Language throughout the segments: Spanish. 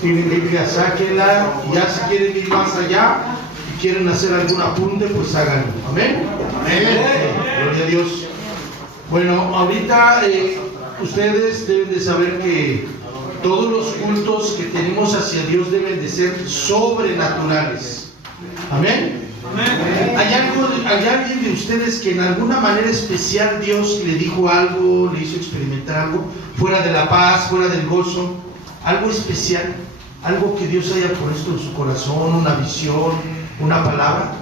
Tienen Biblia, sáquenla. Y ya si quieren ir más allá y quieren hacer algún apunte, pues háganlo. Amén. Amén. Gloria a Dios. Bueno, ahorita ustedes deben de saber que todos los cultos que tenemos hacia Dios deben de ser sobrenaturales. Amén. ¿Hay alguien de ustedes que en alguna manera especial Dios le dijo algo, le hizo experimentar algo, fuera de la paz, fuera del gozo? Algo especial, algo que Dios haya puesto en su corazón, una visión, una palabra.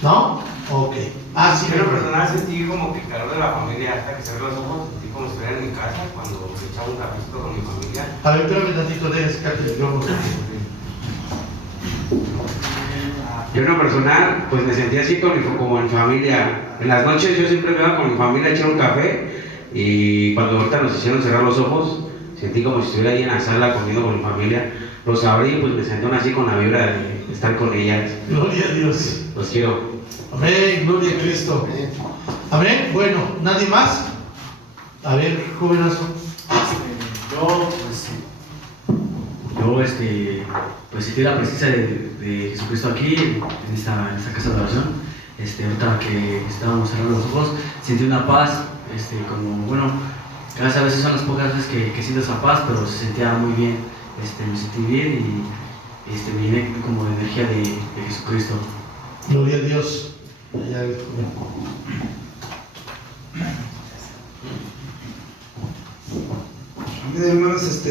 ¿No? Ok. Sí, pero personal sentí como que el calor de la familia hasta que cerré los ojos, sentí como si estuviera en mi casa cuando se echaba un cafecito con mi familia. A ver, espérame tantito, deja sacarte el micrófono. Yo en lo personal, pues me sentí así como en familia. En las noches yo siempre me iba con mi familia a echar un café y cuando ahorita nos hicieron cerrar los ojos, sentí como si estuviera ahí en la sala comiendo con mi familia. Los abrí y pues me sentí así con la vibra de estar con ellas. Gloria a Dios. Los quiero. Amén, gloria a Cristo. Amén. Bueno, ¿nadie más? A ver, jovenazo. Pues sentí la presencia de Jesucristo aquí, en esta casa de oración. Ahorita que estábamos cerrando los ojos, sentí una paz, gracias a veces son las pocas veces que siento esa paz, pero se sentía muy bien, me sentí bien y me llené como de energía de Jesucristo. Gloria a Dios. Hermanos,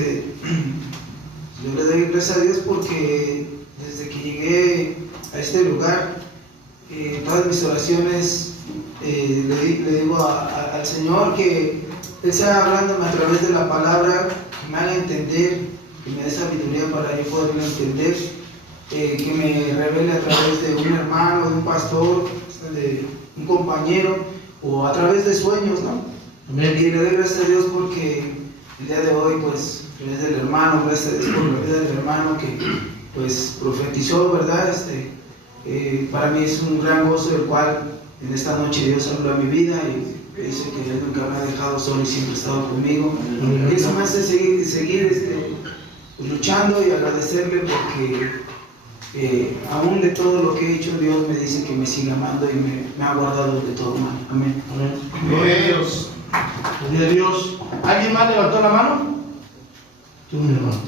yo le doy gracias a Dios porque desde que llegué a este lugar, todas mis oraciones le digo al Señor que Él sea hablándome a través de la palabra, que me haga entender, que me dé sabiduría para yo poderlo entender, que me revele a través de un hermano, de un pastor, de un compañero o a través de sueños, ¿no? Amén. Y le doy gracias a Dios porque el día de hoy, pues, gracias del hermano, gracias a Dios por la vida del hermano que, pues, profetizó, ¿verdad? Para mí es un gran gozo el cual en esta noche Dios habló a mi vida y dice que Él nunca me ha dejado solo y siempre ha estado conmigo. Y eso me hace seguir luchando y agradecerle porque aún de todo lo que he hecho, Dios me dice que me sigue amando y me ha guardado de todo mal. Amén. Amén. Gloria a Dios. Gloria a Dios. ¿Alguien más levantó la mano? Tú, mi hermano.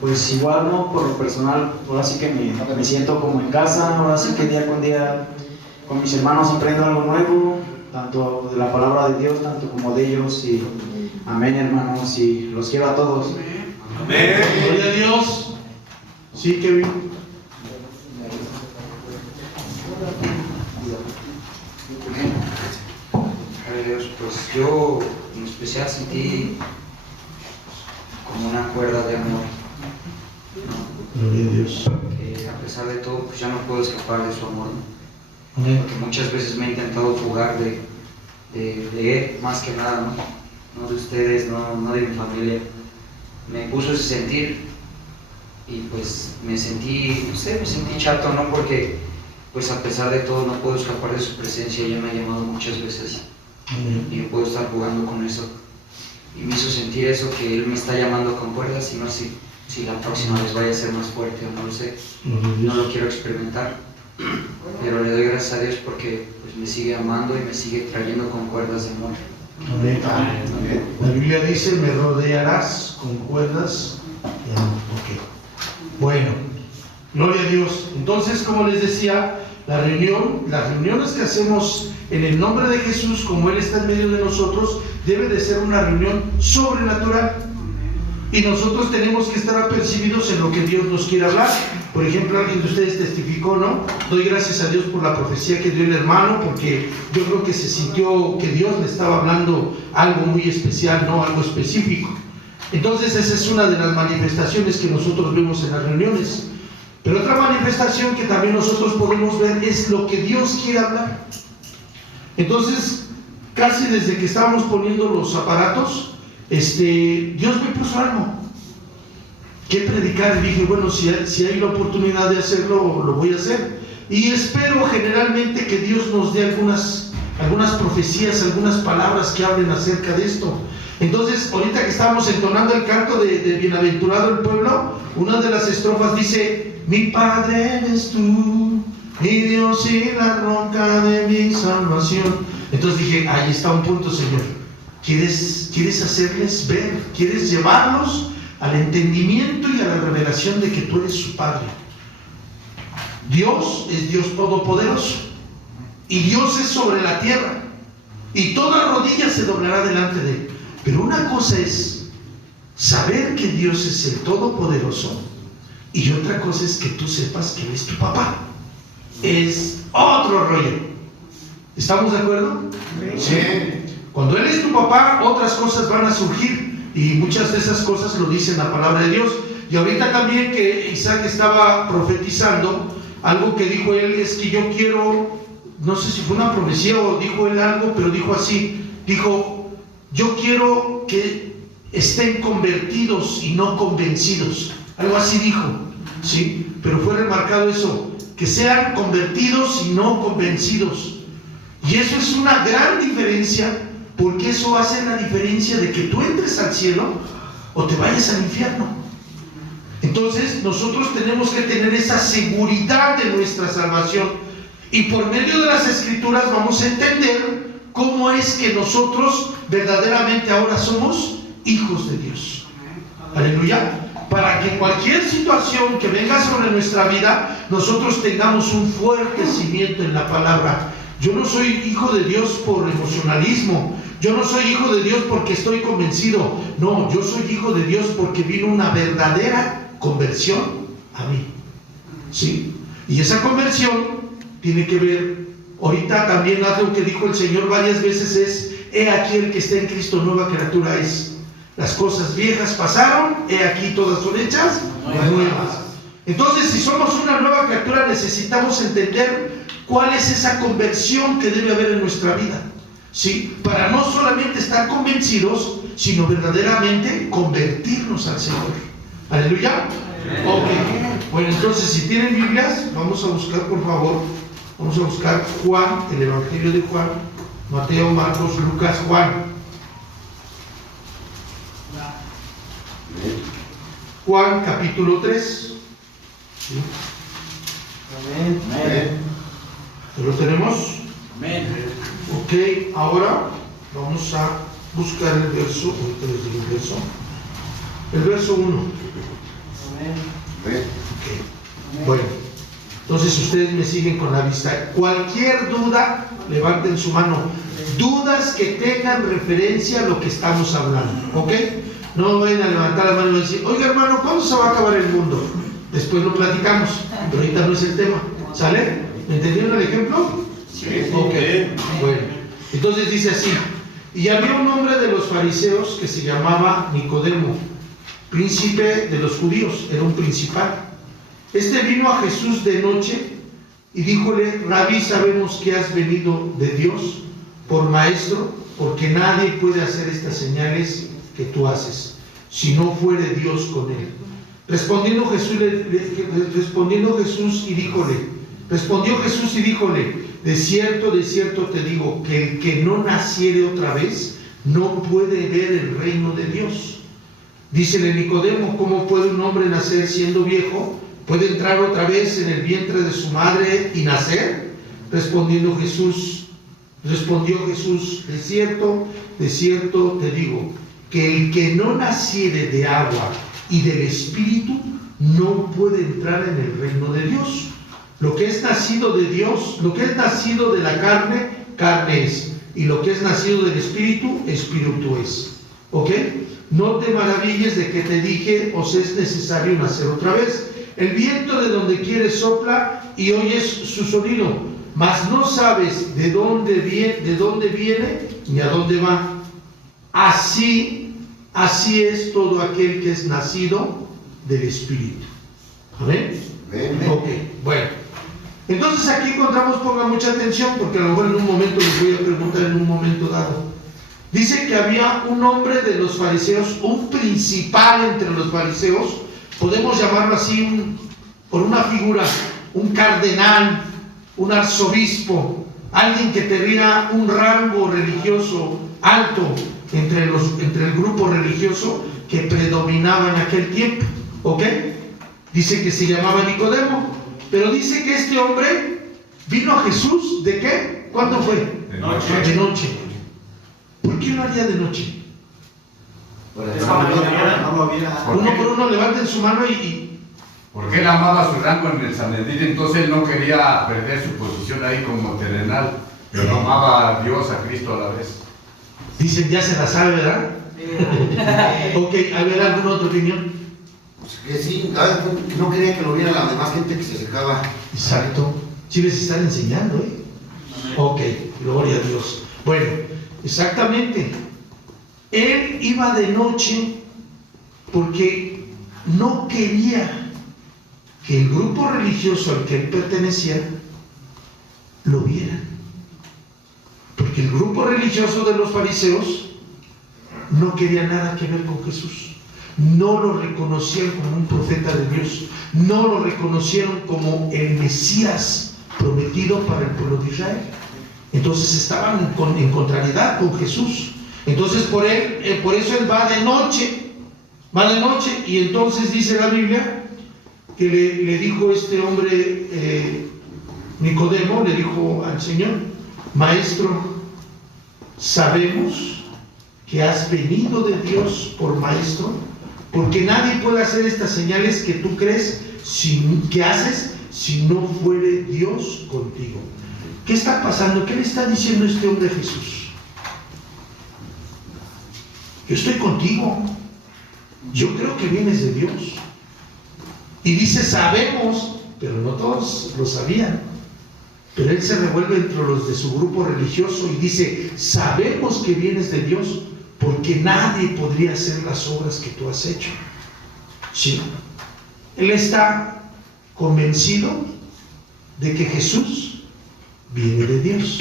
Pues igual, ¿no? Por lo personal, ahora sí que me siento como en casa, ahora sí que día con día con mis hermanos aprendo algo nuevo, tanto de la palabra de Dios, tanto como de ellos, y amén, hermanos, y los quiero a todos. Amén. Gloria a Dios. Sí, Kevin. Dios, pues yo en especial sentí como una cuerda de amor, ¿no? Gloria a Dios. Que a pesar de todo, pues ya no puedo escapar de su amor, ¿no? Amén. Porque muchas veces me he intentado fugar de él, más que nada, ¿no? No de ustedes, no de mi familia. Me puso ese sentir y pues me sentí chato, ¿no? Porque pues a pesar de todo no puedo escapar de su presencia. Ella me ha llamado muchas veces y no puedo estar jugando con eso. Y me hizo sentir eso, que Él me está llamando con cuerdas y no sé si la próxima vez vaya a ser más fuerte o no lo sé. No lo quiero experimentar, pero le doy gracias a Dios porque pues, me sigue amando y me sigue trayendo con cuerdas de amor. Amén. La Biblia dice: me rodearás con cuerdas de amor. Okay. Bueno, gloria a Dios. Entonces, como les decía, las reuniones que hacemos en el nombre de Jesús, como Él está en medio de nosotros, debe de ser una reunión sobrenatural. Y nosotros tenemos que estar apercibidos en lo que Dios nos quiere hablar. Por ejemplo, alguien de ustedes testificó, ¿no? Doy gracias a Dios por la profecía que dio el hermano, porque yo creo que se sintió que Dios le estaba hablando algo muy especial, ¿no? Algo específico. Entonces, esa es una de las manifestaciones que nosotros vemos en las reuniones. Pero otra manifestación que también nosotros podemos ver es lo que Dios quiere hablar. Entonces, casi desde que estábamos poniendo los aparatos, Dios me puso algo que predicar y dije, bueno, si hay la oportunidad de hacerlo, lo voy a hacer. Y espero generalmente que Dios nos dé algunas profecías, algunas palabras que hablen acerca de esto. Entonces, ahorita que estábamos entonando el canto de Bienaventurado el pueblo, una de las estrofas dice: mi Padre eres tú, mi Dios y la roca de mi salvación. Entonces dije, ahí está un punto, Señor. ¿Quieres hacerles ver? ¿Quieres llevarlos al entendimiento y a la revelación de que tú eres su Padre? Dios es Dios todopoderoso y Dios es sobre la tierra y toda rodilla se doblará delante de Él. Pero una cosa es saber que Dios es el todopoderoso y otra cosa es que tú sepas que Él es tu papá. Es otro rollo. ¿Estamos de acuerdo? Sí. Cuando Él es tu papá, otras cosas van a surgir y muchas de esas cosas lo dice en la palabra de Dios. Y ahorita también que Isaac estaba profetizando, algo que dijo él es que yo quiero, no sé si fue una profecía o dijo él algo, pero dijo así, dijo: yo quiero que estén convertidos y no convencidos. Algo así dijo, ¿sí? Pero fue remarcado eso, que sean convertidos y no convencidos. Y eso es una gran diferencia, porque eso hace la diferencia de que tú entres al cielo o te vayas al infierno. Entonces nosotros tenemos que tener esa seguridad de nuestra salvación, y por medio de las Escrituras vamos a entender cómo es que nosotros verdaderamente ahora somos hijos de Dios. Aleluya. Para que cualquier situación que venga sobre nuestra vida, nosotros tengamos un fuerte cimiento en la palabra. Yo no soy hijo de Dios por emocionalismo. Yo no soy hijo de Dios porque estoy convencido. No, yo soy hijo de Dios porque vino una verdadera conversión a mí. ¿Sí? Y esa conversión tiene que ver, ahorita también algo que dijo el Señor varias veces es: he aquí el que está en Cristo, nueva criatura es. Las cosas viejas pasaron, he aquí todas son hechas nuevas. Entonces, si somos una nueva criatura, necesitamos entender cuál es esa conversión que debe haber en nuestra vida, ¿sí? Para no solamente estar convencidos, sino verdaderamente convertirnos al Señor. Aleluya. Ok. Bueno, entonces, si tienen Biblias, vamos a buscar, por favor, vamos a buscar Juan, el Evangelio de Juan, Mateo, Marcos, Lucas, Juan. Juan capítulo 3. ¿Sí? Amén. ¿Lo tenemos? Amén. Ok, ahora vamos a buscar el verso. Ahorita les digo el verso. El verso 1. Amén. Okay. Bueno, entonces ustedes me siguen con la vista. Cualquier duda, levanten su mano. Dudas que tengan referencia a lo que estamos hablando, ¿ok? No vayan a levantar la mano y decir: oiga, hermano, ¿cuándo se va a acabar el mundo? Después lo platicamos, pero ahorita no es el tema. ¿Sale? ¿Entendieron el ejemplo? Sí. Ok, bueno. Entonces dice así: y había un hombre de los fariseos que se llamaba Nicodemo, príncipe de los judíos, era un principal. Este vino a Jesús de noche y díjole: Rabí, sabemos que has venido de Dios por maestro, porque nadie puede hacer estas señales que tú haces, si no fuere Dios con él. Respondió Jesús y díjole: de cierto te digo, que el que no naciere otra vez no puede ver el reino de Dios. Dícele Nicodemo: ¿cómo puede un hombre nacer siendo viejo? ¿Puede entrar otra vez en el vientre de su madre y nacer? Respondió Jesús: de cierto te digo, que el que no naciere de agua y del Espíritu no puede entrar en el reino de Dios. Lo que es nacido de Dios, lo que es nacido de la carne, carne es, y lo que es nacido del Espíritu, Espíritu es. ¿Ok? No te maravilles de que te dije: os es necesario nacer otra vez. El viento de donde quiere sopla y oyes su sonido, mas no sabes de dónde viene ni a dónde va. Así es todo aquel que es nacido del Espíritu. ¿Amén? Ok, bueno. Entonces aquí encontramos, pongan mucha atención, porque a lo mejor en un momento les voy a preguntar en un momento dado. Dice que había un hombre de los fariseos, un principal entre los fariseos, podemos llamarlo así por una figura, un cardenal, un arzobispo, alguien que tenía un rango religioso alto, entre el grupo religioso que predominaba en aquel tiempo, ¿ok? Dice que se llamaba Nicodemo, pero dice que este hombre vino a Jesús, ¿de qué? ¿Cuándo fue? De noche. De noche. ¿Por qué lo haría de noche? Uno por uno levanten su mano y Porque él amaba su rango en el Sanedrín, entonces él no quería perder su posición ahí como terrenal, pero amaba a Dios, a Cristo a la vez. dicen, ya se la sabe, ¿verdad? Ok, a ver, ¿alguna otra opinión? Pues que sí, que no quería que lo viera la demás gente que se acercaba. Exacto. Sí les están enseñando, ¿eh? Ok, gloria a Dios. Bueno, exactamente. Él iba de noche porque no quería que el grupo religioso al que él pertenecía lo viera. Porque el grupo religioso de los fariseos no quería nada que ver con Jesús. No lo reconocían como un profeta de Dios. No lo reconocieron como el Mesías prometido para el pueblo de Israel. Entonces estaban en contrariedad con Jesús. Entonces por eso él va de noche. Va de noche y entonces dice la Biblia que le dijo este hombre Nicodemo, le dijo al Señor: Maestro, sabemos que has venido de Dios por maestro, porque nadie puede hacer estas señales que tú crees que haces si no fuere Dios contigo. ¿Qué está pasando? ¿Qué le está diciendo este hombre a Jesús? Yo estoy contigo. Yo creo que vienes de Dios. Y dice, sabemos, pero no todos lo sabían. Pero él se revuelve entre los de su grupo religioso y dice, sabemos que vienes de Dios, porque nadie podría hacer las obras que tú has hecho. Sí. Él está convencido de que Jesús viene de Dios.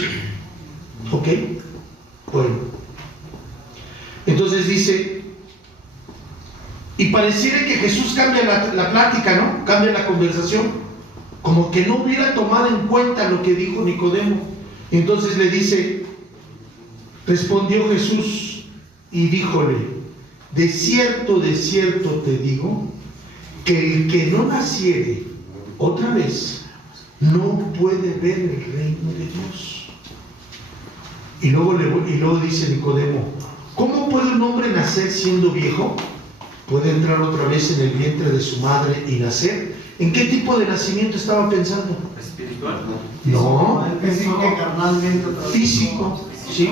¿Ok? Bueno. Entonces dice, y pareciera que Jesús cambia la plática, ¿no? Cambia la conversación, como que no hubiera tomado en cuenta lo que dijo Nicodemo. Entonces le dice, respondió Jesús y díjole, de cierto te digo, que el que no naciere otra vez no puede ver el reino de Dios. Y luego dice Nicodemo, ¿cómo puede un hombre nacer siendo viejo? ¿Puede entrar otra vez en el vientre de su madre y nacer? ¿En qué tipo de nacimiento estaba pensando? ¿Espiritual? No, Físico. sí,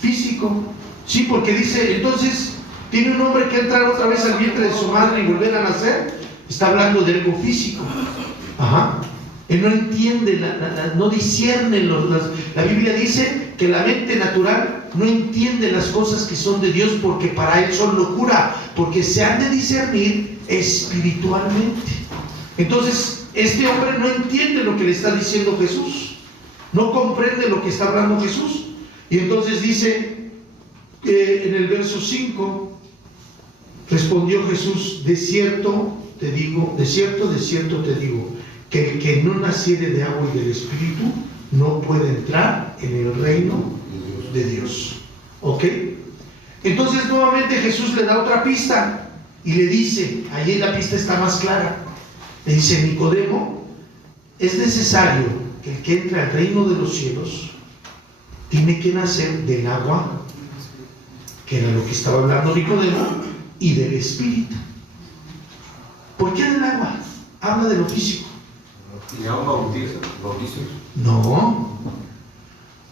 físico, sí, porque dice, entonces, ¿tiene un hombre que entrar otra vez al vientre de su madre y volver a nacer? Está hablando de algo físico. Ajá. Él no entiende, no discierne. La Biblia dice que la mente natural no entiende las cosas que son de Dios porque para él son locura, porque se han de discernir espiritualmente. Entonces, este hombre no entiende lo que le está diciendo Jesús, no comprende lo que está hablando Jesús. Y entonces dice en el verso 5, respondió Jesús, de cierto te digo, que el que no naciere de agua y del Espíritu no puede entrar en el reino de Dios. ¿Ok? Entonces nuevamente Jesús le da otra pista y le dice, ahí la pista está más clara, le dice, Nicodemo, es necesario que el que entre al reino de los cielos tiene que nacer del agua, que era lo que estaba hablando Nicodemo, y del Espíritu. ¿Por qué del agua? Habla de lo físico. ¿Y a un bautizo? No,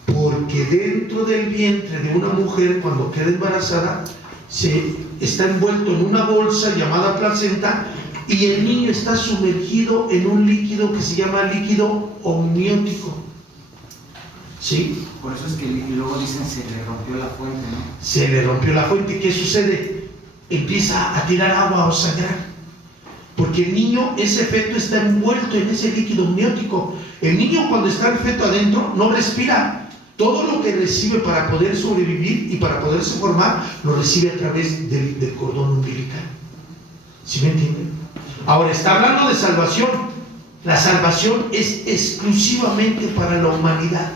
porque dentro del vientre de una mujer, cuando queda embarazada, se está envuelto en una bolsa llamada placenta y el niño está sumergido en un líquido que se llama líquido amniótico. ¿Sí? Por eso es que y luego dicen se le rompió la fuente, ¿no? Se le rompió la fuente. ¿Qué sucede? Empieza a tirar agua o sangrar. Porque el niño, ese feto está envuelto en ese líquido amniótico. El niño, cuando está el feto adentro, no respira. Todo lo que recibe para poder sobrevivir y para poderse formar, lo recibe a través del cordón umbilical. ¿Sí me entienden? Ahora, está hablando de salvación. La salvación es exclusivamente para la humanidad.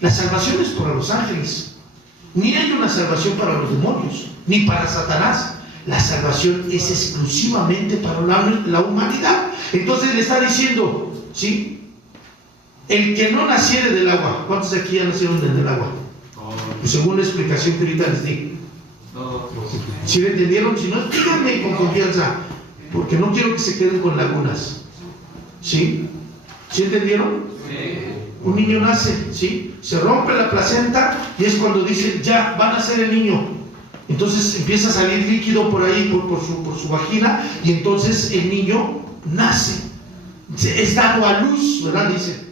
La salvación es para los ángeles. Ni hay una salvación para los demonios, ni para Satanás. La salvación es exclusivamente para la humanidad. Entonces le está diciendo, ¿sí? El que no naciere del agua. ¿Cuántos de aquí ya nacieron del agua? Pues según la explicación que ahorita les di. ¿Sí le entendieron? Si no, díganme con confianza, porque no quiero que se queden con lagunas. ¿Sí? ¿Sí entendieron? Un niño nace, ¿sí? Se rompe la placenta y es cuando dicen, ya, van a ser el niño. Entonces empieza a salir líquido por ahí, por su vagina, y entonces el niño nace. Es dado a luz, ¿verdad? Dice.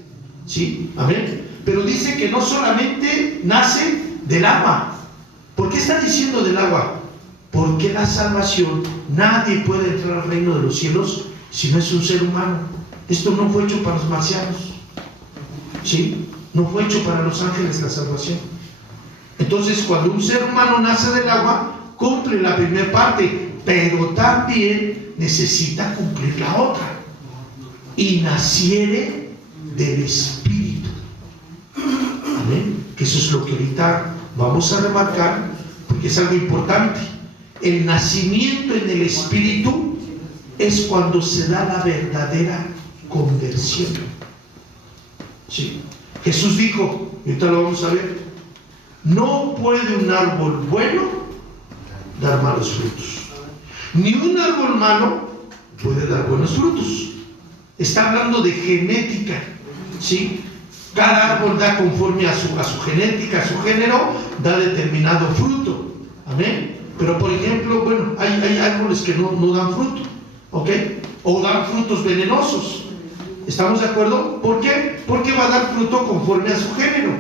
¿Sí? Amén. Pero dice que no solamente nace del agua. ¿Por qué está diciendo del agua? Porque la salvación, nadie puede entrar al reino de los cielos si no es un ser humano. Esto no fue hecho para los marcianos. ¿Sí? No fue hecho para los ángeles la salvación. Entonces, cuando un ser humano nace del agua, cumple la primera parte, pero también necesita cumplir la otra. Y naciere del Espíritu. ¿Amén? Que eso es lo que ahorita vamos a remarcar, porque es algo importante. El nacimiento en el Espíritu es cuando se da la verdadera conversión. ¿Sí? Jesús dijo, y ahorita lo vamos a ver, no puede un árbol bueno dar malos frutos, ni un árbol malo puede dar buenos frutos. Está hablando de genética, ¿sí? Cada árbol da conforme a su genética, a su género, da determinado fruto. Amén. Pero por ejemplo, bueno, hay árboles que no dan fruto, ¿ok? O dan frutos venenosos. ¿Estamos de acuerdo? ¿Por qué? Porque va a dar fruto conforme a su género,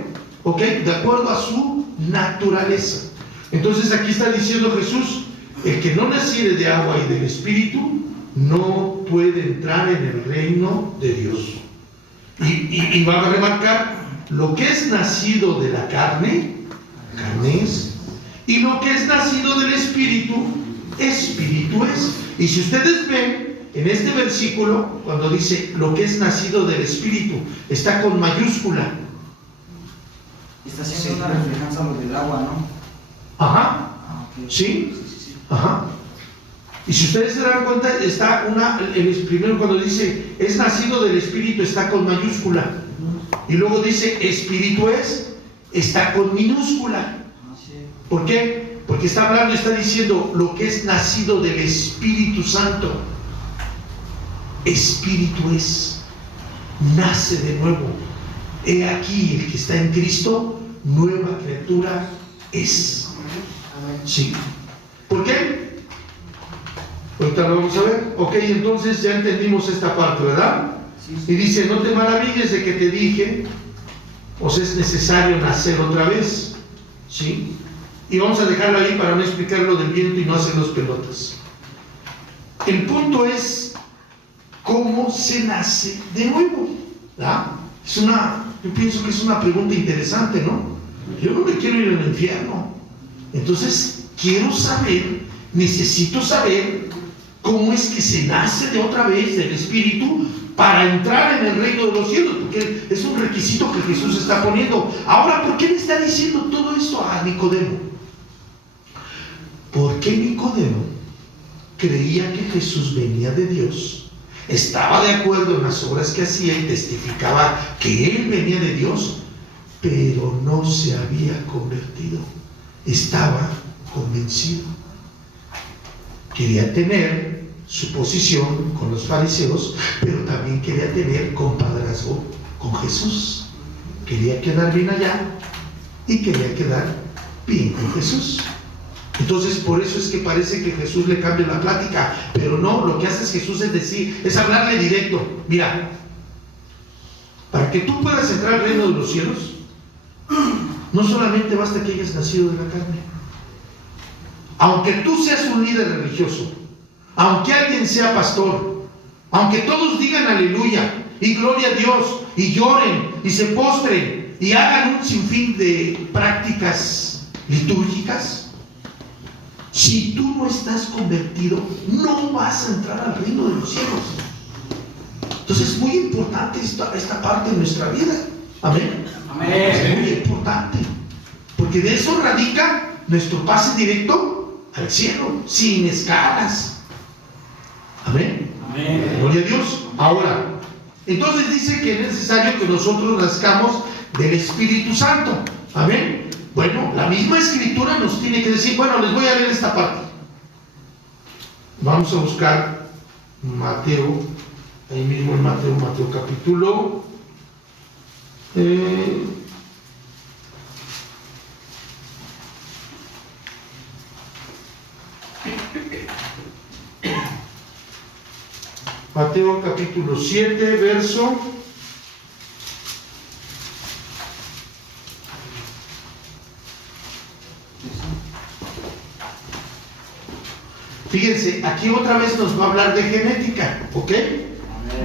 ¿ok? De acuerdo a su naturaleza. Entonces aquí está diciendo Jesús, el que no naciere de agua y del Espíritu no puede entrar en el reino de Dios. Y va a remarcar, lo que es nacido de la carne, carne es, y lo que es nacido del Espíritu, espíritu es. Y si ustedes ven en este versículo, cuando dice lo que es nacido del Espíritu, está con mayúscula. Está haciendo una reflejanza a lo del agua, ¿no? Ajá. Okay. ¿Sí? Ajá. Y si ustedes se dan cuenta, está primero cuando dice es nacido del Espíritu, está con mayúscula. Y luego dice espíritu es, está con minúscula. ¿Por qué? Porque está hablando, está diciendo lo que es nacido del Espíritu Santo. Espíritu es, nace de nuevo. He aquí el que está en Cristo, nueva criatura es. Sí. ¿Por qué? Ahorita lo vamos a ver. Ok, entonces ya entendimos esta parte, ¿verdad? Y dice, no te maravilles de que te dije, os es necesario nacer otra vez. ¿Sí? Y vamos a dejarlo ahí para no explicar lo del viento y no hacer los pelotas. El punto es cómo se nace de nuevo, ¿verdad? Yo pienso que es una pregunta interesante, ¿no? Yo no me quiero ir al infierno. Entonces, necesito saber cómo es que se nace de otra vez del Espíritu para entrar en el reino de los cielos, porque es un requisito que Jesús está poniendo. Ahora, ¿por qué le está diciendo todo esto a Nicodemo? Porque Nicodemo creía que Jesús venía de Dios, estaba de acuerdo en las obras que hacía y testificaba que Él venía de Dios, pero no se había convertido. Estaba convencido. Quería tener su posición con los fariseos, pero también quería tener compadrazgo con Jesús. Quería quedar bien allá y quería quedar bien con Jesús. Entonces, por eso es que parece que Jesús le cambia la plática, pero no, lo que hace Jesús es hablarle directo. Mira, para que tú puedas entrar al reino de los cielos, no solamente basta que hayas nacido de la carne. Aunque tú seas un líder religioso, aunque alguien sea pastor, aunque todos digan aleluya y gloria a Dios y lloren y se postren y hagan un sinfín de prácticas litúrgicas, si tú no estás convertido, no vas a entrar al reino de los cielos. Entonces es muy importante esta parte de nuestra vida. Amén. Amén. Es muy importante. porque de eso radica nuestro pase directo al cielo, sin escalas. Amén. Amén. Gloria a Dios. Ahora, entonces dice que es necesario que nosotros nazcamos del Espíritu Santo. Amén. Bueno, la misma Escritura nos tiene que decir, bueno, les voy a leer esta parte. Vamos a buscar Mateo, ahí mismo en Mateo capítulo Mateo capítulo 7, verso 1. Fíjense, aquí otra vez nos va a hablar de genética, ¿ok?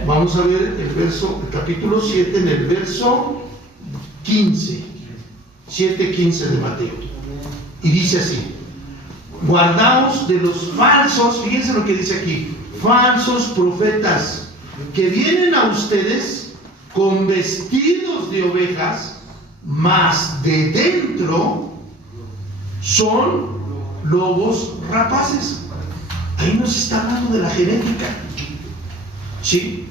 Vamos a ver el capítulo 7 en el verso 15, 7:15 de Mateo. Y dice así: guardaos de los falsos, fíjense lo que dice aquí, falsos profetas, que vienen a ustedes con vestidos de ovejas, mas de dentro son lobos rapaces. Ahí nos está hablando de la genética. ¿Sí?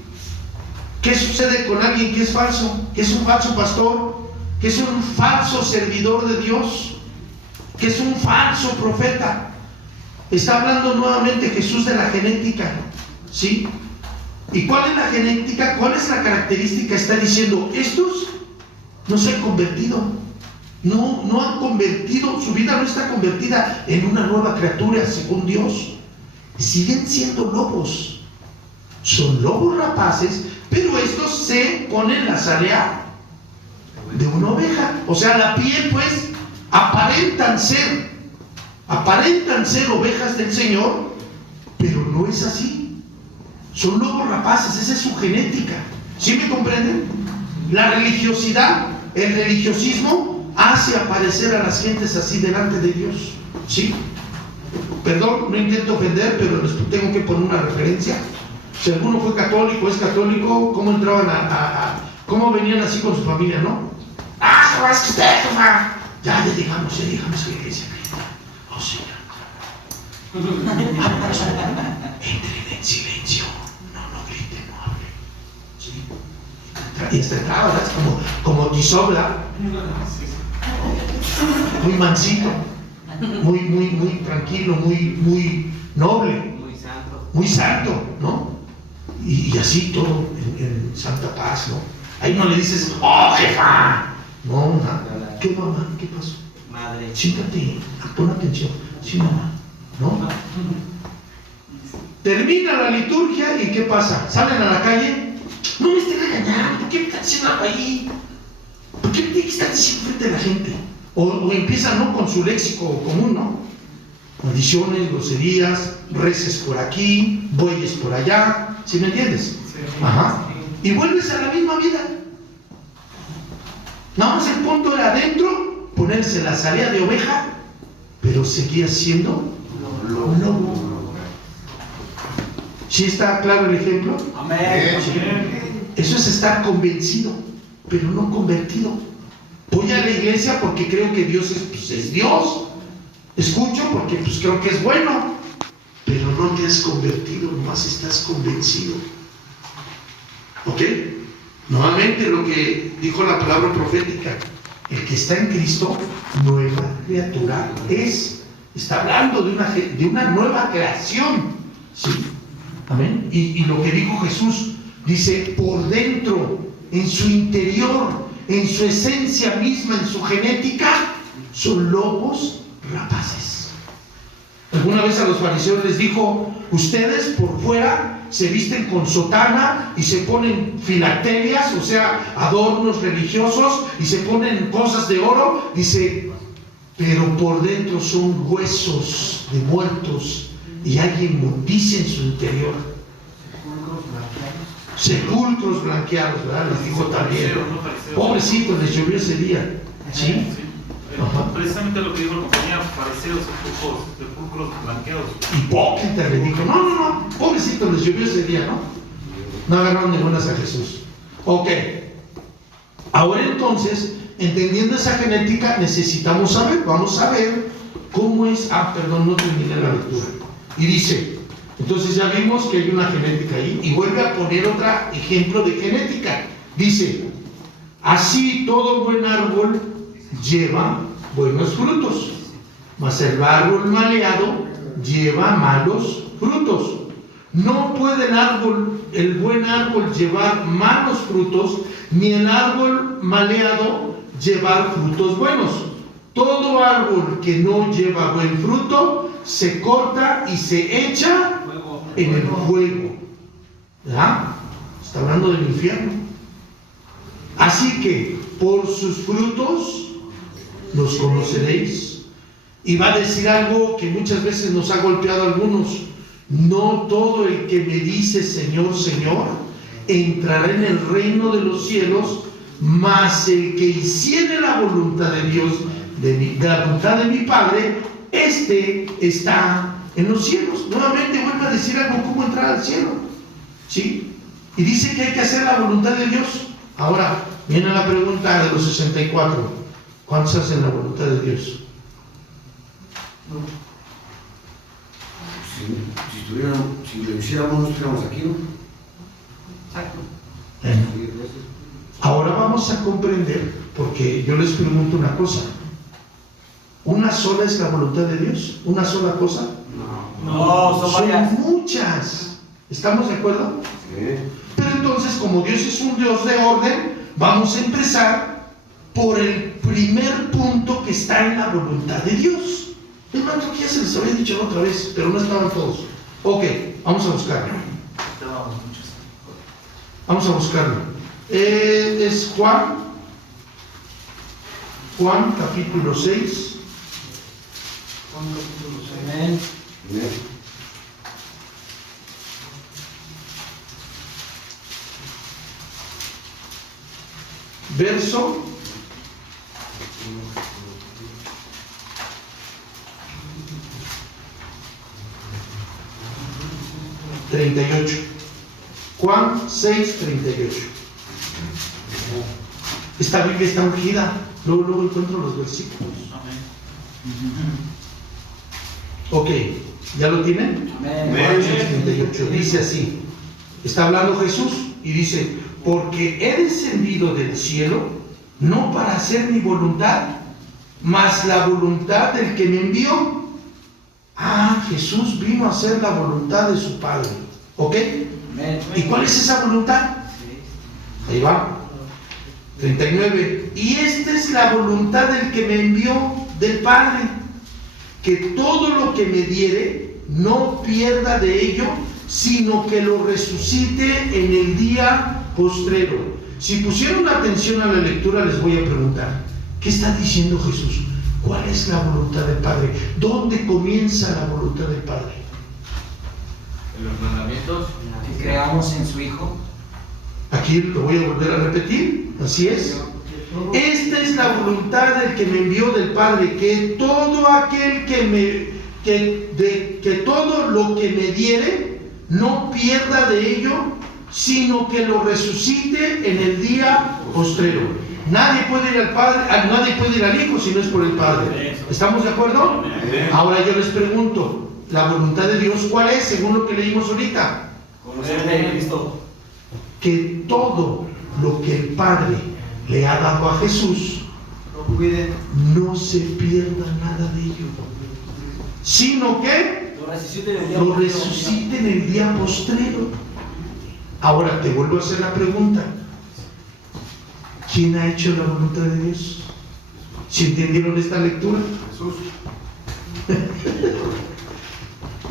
¿Qué sucede con alguien que es falso? Que es un falso pastor, que es un falso servidor de Dios, que es un falso profeta. Está hablando nuevamente Jesús de la genética. ¿Sí? ¿Y cuál es la genética? ¿Cuál es la característica? Está diciendo, estos no se han convertido. No han convertido, su vida no está convertida en una nueva criatura según Dios. Siguen siendo lobos. Son lobos rapaces, pero estos se ponen la salea de una oveja. O sea, la piel, pues, aparentan ser ovejas del Señor, pero no es así. Son lobos rapaces, esa es su genética. ¿Sí me comprenden? La religiosidad, el religiosismo hace aparecer a las gentes así delante de Dios. ¿Sí? Perdón, no intento ofender, pero les tengo que poner una referencia. Si alguno fue católico, es católico, ¿cómo entraban cómo venían así con su familia, no? ¡Ah, se va a usted, toma! Ya llegamos a la iglesia. Oh, Señor. Entren en silencio. No griten, no hablen. ¿Sí? Y hasta entraba, ¿verdad? Como Tisobla. Muy mansito. Muy tranquilo, muy noble. Muy santo, ¿no? Y así todo en santa paz, ¿no? Ahí no le dices, ¡oh, jefa! No, nada. ¿Qué, mamá? ¿Qué pasó? Madre. Siéntate, pon atención. Sí, mamá. ¿No? Termina la liturgia y ¿qué pasa? Salen a la calle. No me estén regañando. ¿Por qué me están diciendo algo ahí? ¿Por qué me tiene que estar diciendo frente a la gente? O empiezan, ¿no?, con su léxico común, ¿no? Maldiciones, groserías, reces por aquí, bueyes por allá. ¿Sí me entiendes? Ajá. Y vuelves a la misma vida. Nada más el punto era adentro, ponerse la salea de oveja, pero seguía siendo lobo. ¿Sí está claro el ejemplo? Amén. Eso es estar convencido, pero no convertido. Voy a la iglesia porque creo que Dios es Dios. Escucho porque pues creo que es bueno, pero no te has convertido, nomás estás convencido. ¿Ok? Nuevamente lo que dijo la palabra profética, el que está en Cristo, nueva criatura es. Está hablando de una nueva creación. ¿Sí? Amén. Y lo que dijo Jesús, dice, por dentro, en su interior, en su esencia misma, en su genética, son lobos rapaces. Alguna vez a los fariseos les dijo, ustedes por fuera se visten con sotana y se ponen filatelias, o sea, adornos religiosos, y se ponen cosas de oro, dice, pero por dentro son huesos de muertos y hay inmundicia en su interior. Sepulcros blanqueados, ¿verdad? Les dijo también. Pobrecitos, les llovió ese día. ¿Sí? Ajá. Precisamente lo que dijo la compañía, fariseos, sepulcros blanqueados. Hipócrita, le dijo. No, pobrecitos, les llovió ese día, ¿no? No agarraron ninguna a Jesús. Ok. Ahora entonces, entendiendo esa genética, necesitamos saber, vamos a ver cómo es. Perdón, no terminé la lectura. Y dice, entonces ya vimos que hay una genética ahí, y vuelve a poner otro ejemplo de genética. Dice, así todo buen árbol lleva buenos frutos, mas el árbol maleado lleva malos frutos. No puede el buen árbol llevar malos frutos, ni el árbol maleado llevar frutos buenos. Todo árbol que no lleva buen fruto se corta y se echa en el fuego. ¿Verdad? Está hablando del infierno. Así que por sus frutos los conoceréis. Y va a decir algo que muchas veces nos ha golpeado a algunos. No todo el que me dice Señor, Señor, entrará en el reino de los cielos, mas el que hiciere la voluntad de Dios, de la voluntad de mi Padre, este está en los cielos. Nuevamente vuelve a decir algo, cómo entrar al cielo. ¿Sí? Y dice que hay que hacer la voluntad de Dios. Ahora, viene la pregunta de los 64. ¿Cuántos hacen la voluntad de Dios? Si lo hiciéramos, no estuviéramos aquí, ¿no? Ahora vamos a comprender, porque yo les pregunto una cosa. ¿Una sola es la voluntad de Dios? ¿Una sola cosa? No, son muchas. ¿Estamos de acuerdo? Sí. Pero entonces, como Dios es un Dios de orden, vamos a empezar por el primer punto que está en la voluntad de Dios. Hermano, que ya se les había dicho la otra vez, pero no estaban todos. Ok, vamos a buscarlo. Vamos a buscarlo. Es Juan capítulo 6. Juan capítulo 6. Amén. Verso 38. Juan 6, 38. Esta Biblia está ungida. Luego encuentro los versículos. Ok, ¿ya lo tienen? Juan 6, 38. Dice así. Está hablando Jesús y dice: porque he descendido del cielo no para hacer mi voluntad, mas la voluntad del que me envió. Jesús vino a hacer la voluntad de su Padre. ¿Ok? ¿Y cuál es esa voluntad? Ahí va. 39. Y esta es la voluntad del que me envió, del Padre, que todo lo que me diere no pierda de ello, sino que lo resucite en el día postrero. Si pusieron atención a la lectura, les voy a preguntar, ¿qué está diciendo Jesús? ¿Cuál es la voluntad del Padre? ¿Dónde comienza la voluntad del Padre? En los mandamientos. Que creamos en su Hijo. Aquí lo voy a volver a repetir, así es. Esta es la voluntad del que me envió, del Padre, que todo aquel que todo lo que me diere no pierda de ello, sino que lo resucite en el día postrero. Nadie puede ir al Padre, nadie puede ir al Hijo si no es por el Padre. ¿Estamos de acuerdo? Ahora yo les pregunto, ¿la voluntad de Dios cuál es según lo que leímos ahorita? Conocer a Cristo. Que todo lo que el Padre le ha dado a Jesús Lo cuiden. no se pierda nada de ello, sino que lo resucite en el día postrero. Ahora te vuelvo a hacer la pregunta: ¿quién ha hecho la voluntad de Dios? ¿Si entendieron esta lectura? Jesús.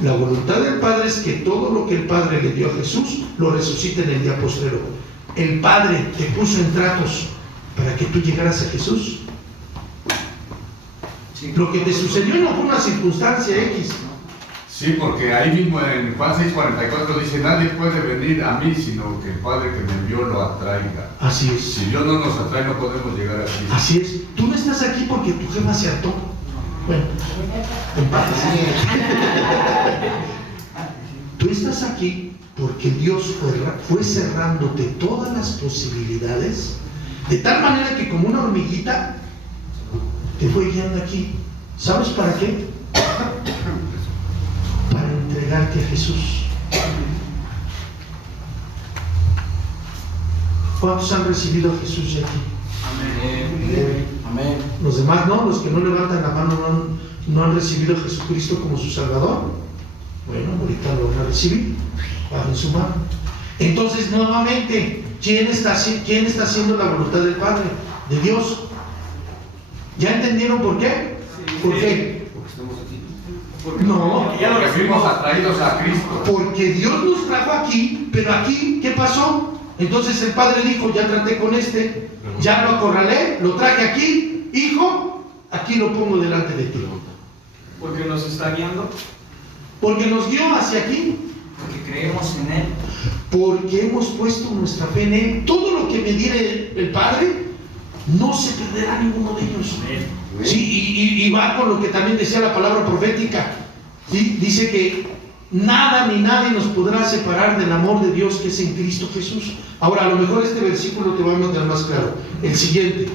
La voluntad del Padre es que todo lo que el Padre le dio a Jesús lo resucite en el día postrero. El Padre te puso en tratos para que tú llegaras a Jesús. Lo que te sucedió no fue una circunstancia X. Sí, porque ahí mismo en Juan 6:44 dice: nadie puede venir a mí sino que el Padre que me envió lo atraiga. Así es. Si Dios no nos atrae, no podemos llegar aquí. Así es. Tú no estás aquí porque tu jefa se hartó. Bueno, en paz. Tú estás aquí porque Dios fue cerrándote todas las posibilidades De tal manera que como una hormiguita te fue guiando aquí. ¿Sabes para qué? Para entregarte a Jesús. ¿Cuántos han recibido a Jesús de aquí? Amén. Los demás no, los que no levantan la mano no han recibido a Jesucristo como su Salvador. Bueno, ahorita lo van a recibir. Bajen su mano. Entonces, nuevamente, ¿quién está haciendo la voluntad del Padre? De Dios. ¿Ya entendieron por qué? ¿Por qué? Porque estamos aquí. No, Ya lo que fuimos atraídos a Cristo. porque Dios nos trajo aquí, pero aquí, ¿qué pasó? Entonces el Padre dijo, ya traté con este, ya lo acorralé, lo traje aquí, hijo, aquí lo pongo delante de ti. Porque nos está guiando, Porque nos guió hacia aquí, porque creemos en Él. porque hemos puesto nuestra fe en Él. Todo lo que me diere el Padre, no se perderá ninguno de ellos. Sí, y va con lo que también decía la palabra profética. ¿Sí? Dice que nada ni nadie nos podrá separar del amor de Dios que es en Cristo Jesús. Ahora, a lo mejor este versículo te va a mandar más claro. El siguiente.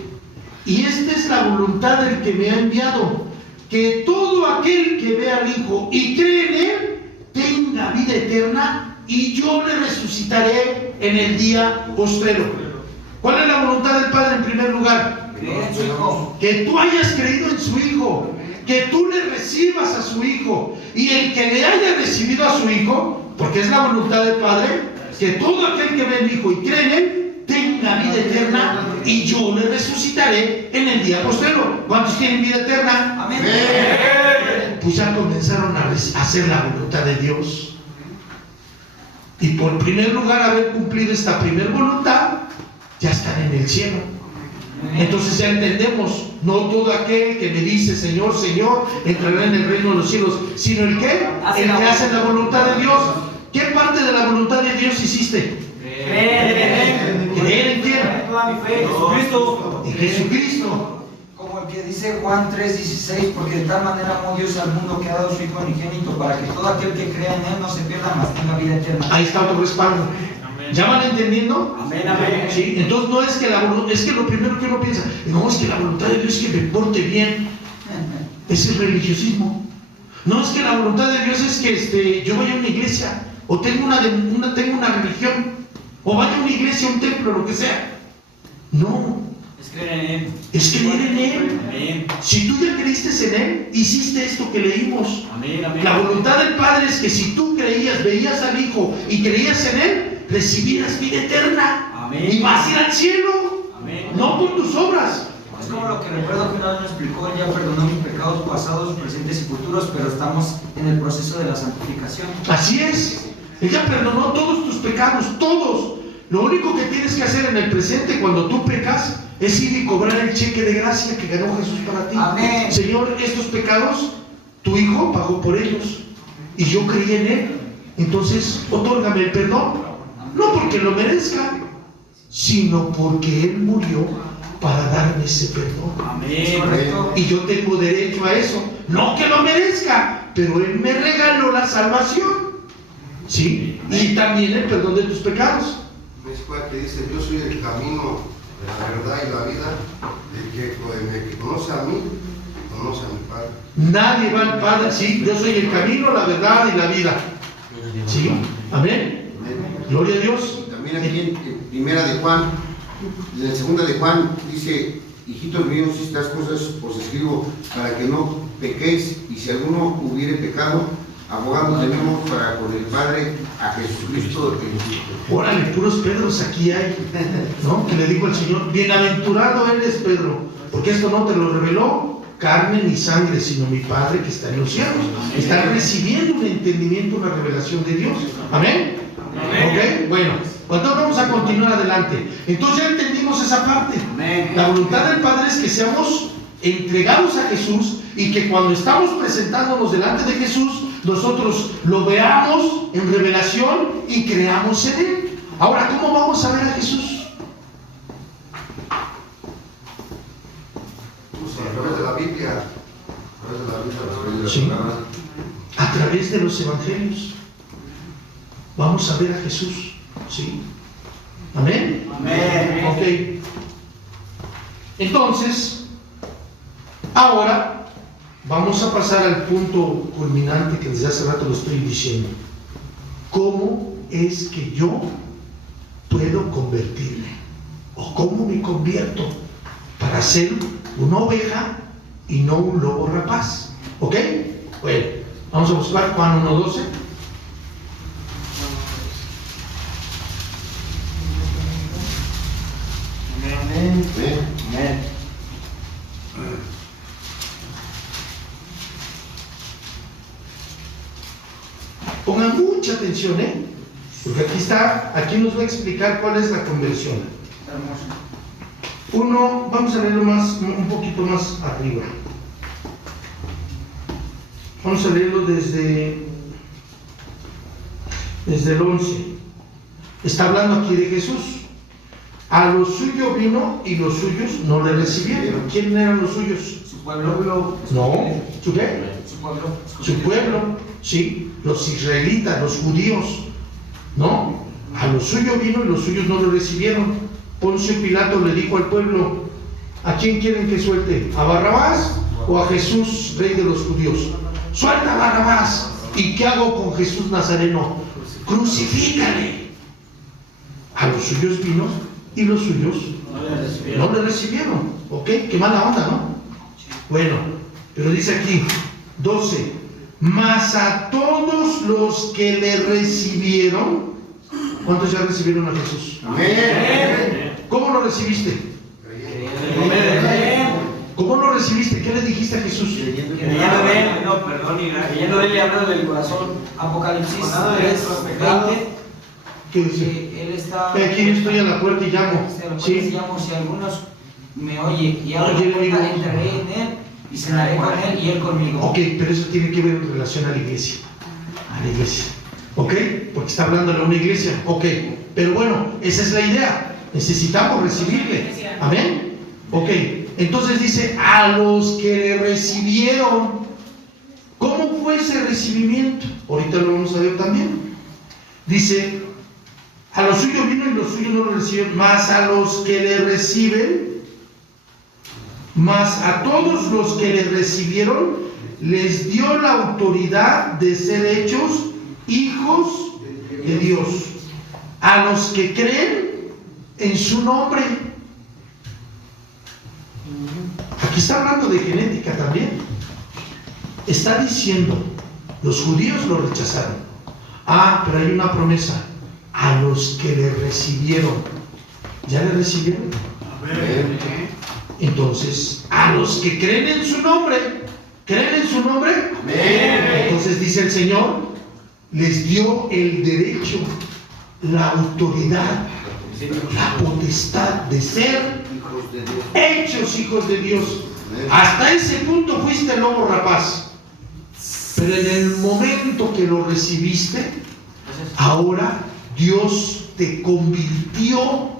Y esta es la voluntad del que me ha enviado, que todo aquel que ve al Hijo y cree en Él tenga vida eterna, y yo le resucitaré en el día postrero. ¿Cuál es la voluntad del Padre en primer lugar? Creer en su Hijo. Que tú hayas creído en su Hijo, que tú le recibas a su Hijo, y el que le haya recibido a su Hijo, porque es la voluntad del Padre, que todo aquel que ve al Hijo y cree en Él tenga vida eterna, y yo le resucitaré en el día postrero. ¿Cuántos tienen vida eterna? Amén. Pues ya comenzaron a hacer la voluntad de Dios, y por primer lugar haber cumplido esta primer voluntad, ya están en el cielo. Entonces ya entendemos, no todo aquel que me dice Señor, Señor, entrará en el reino de los cielos, sino el que hace la voluntad de Dios. ¿Qué parte de la voluntad de Dios hiciste? ¿Creer en quién? Toda mi fe, Jesucristo. En Jesucristo. Como el que dice Juan 3:16, porque de tal manera amó Dios al mundo que ha dado su Hijo unigénito, para que todo aquel que crea en Él no se pierda, mas tenga vida eterna. Ahí está otro respaldo. ¿Ya van entendiendo? Amén, amén. Sí, entonces no es que la voluntad, es que lo primero que uno piensa, no, es que la voluntad de Dios es que me porte bien. Ese es religiosismo. No es que la voluntad de Dios es que yo vaya a una iglesia, o tengo una religión, o vaya a una iglesia, un templo, lo que sea. No. Es creer en Él. Es creer en Él. Amén. Si tú ya creíste en Él, hiciste esto que leímos. Amén, amén. La voluntad del Padre es que si tú creías, veías al Hijo y creías en Él, recibirás vida eterna. Amén. Y vas a ir al cielo. Amén. No por tus obras. Es como lo que recuerdo que una vez me explicó, Él ya perdonó mis pecados pasados, presentes y futuros, pero estamos en el proceso de la santificación. Así es. Él ya perdonó todos tus pecados, todos. Lo único que tienes que hacer en el presente cuando tú pecas es ir y cobrar el cheque de gracia que ganó Jesús para ti. Amén. Señor, estos pecados, tu Hijo pagó por ellos y yo creí en Él. Entonces, otórgame el perdón. No porque lo merezca, sino porque Él murió para darme ese perdón. Amén. Y yo tengo derecho a eso. No que lo merezca, pero Él me regaló la salvación. ¿Sí? Y también el perdón de tus pecados. Es que dice, yo soy el camino, la verdad y la vida. El que conoce a mí, conoce a mi Padre. Nadie va al Padre. Sí, yo soy el camino, la verdad y la vida. ¿Sí? Amén. Gloria a Dios. Y también aquí en primera de Juan, en la segunda de Juan, dice, hijitos míos, estas cosas os escribo para que no pequéis, y si alguno hubiere pecado, abogado tenemos para con el Padre a Jesucristo el Hijo. Órale, puros Pedros aquí hay, ¿no? Que le dijo al Señor, bienaventurado eres Pedro, porque esto no te lo reveló carne ni sangre, sino mi Padre que está en los cielos. Están recibiendo un entendimiento, una revelación de Dios. Amén. ¿Ok? Bueno, pues entonces vamos a continuar adelante. Entonces ya entendimos esa parte. La voluntad del Padre es que seamos entregados a Jesús y que cuando estamos presentándonos delante de Jesús, nosotros lo veamos en revelación y creamos en Él. Ahora, ¿cómo vamos a ver a Jesús? A través de la Biblia, a través de la Biblia, Sí. A través de los evangelios. Vamos a ver a Jesús. ¿Sí? ¿Amén? Amén. Ok. Entonces, ahora vamos a pasar al punto culminante que desde hace rato lo estoy diciendo. ¿Cómo es que yo puedo convertirme? ¿O cómo me convierto para ser una oveja y no un lobo rapaz? ¿Ok? Bueno, vamos a buscar Juan 1:12. Amén. Pongan mucha atención, porque aquí nos va a explicar cuál es la conversión. Vamos a leerlo un poquito más arriba. Vamos a leerlo desde el 11. Está hablando aquí de Jesús. A los suyos vino y los suyos no le recibieron. ¿Quién eran los suyos? Su pueblo. No, ¿su qué? Su pueblo. Su pueblo, sí, los israelitas, los judíos, ¿no? A los suyos vino y los suyos no lo recibieron. Poncio Pilato le dijo al pueblo: ¿a quién quieren que suelte? ¿A Barrabás o a Jesús, rey de los judíos? Suelta a Barrabás. ¿Y qué hago con Jesús Nazareno? Crucifícale. A los suyos vino y los suyos no le recibieron. ¿Ok? Qué mala onda, ¿no? Bueno, pero dice aquí 12: mas a todos los que le recibieron. ¿Cuántos ya recibieron a Jesús? Amén. ¿Cómo lo recibiste? ¿Cómo lo recibiste? ¿Qué le dijiste a Jesús? Creyendo él y hablando del corazón. Apocalipsis 3:20. ¿Qué dice? Que él está. Aquí estoy a la puerta y llamo. Sí. ¿Sí? Si algunos me oye y abro Oye, la puerta, amigo. entraré en él y cenaré con él y él conmigo. Ok, pero eso tiene que ver en relación a la iglesia. A la iglesia. ¿Ok? Porque está hablando de una iglesia. Ok. Pero bueno, esa es la idea. Necesitamos recibirle. Amén. Ok. Entonces dice: a los que le recibieron. ¿Cómo fue ese recibimiento? Ahorita lo vamos a ver también. Dice: a los suyos vino y los suyos no lo recibieron. Mas a los que le reciben, mas a todos los que le recibieron, les dio la autoridad de ser hechos hijos de Dios, a los que creen en su nombre. Aquí está hablando de genética también. Está diciendo: los judíos lo rechazaron. Pero hay una promesa: a los que le recibieron. ¿Ya le recibieron? Amén. Entonces, a los que creen en su nombre. ¿Creen en su nombre? Amén. Entonces dice el Señor: les dio el derecho, la autoridad, la potestad de ser Hijos de Dios. hechos hijos de Dios. Hasta ese punto fuiste lobo rapaz, pero en el momento que lo recibiste, ahora Dios te convirtió,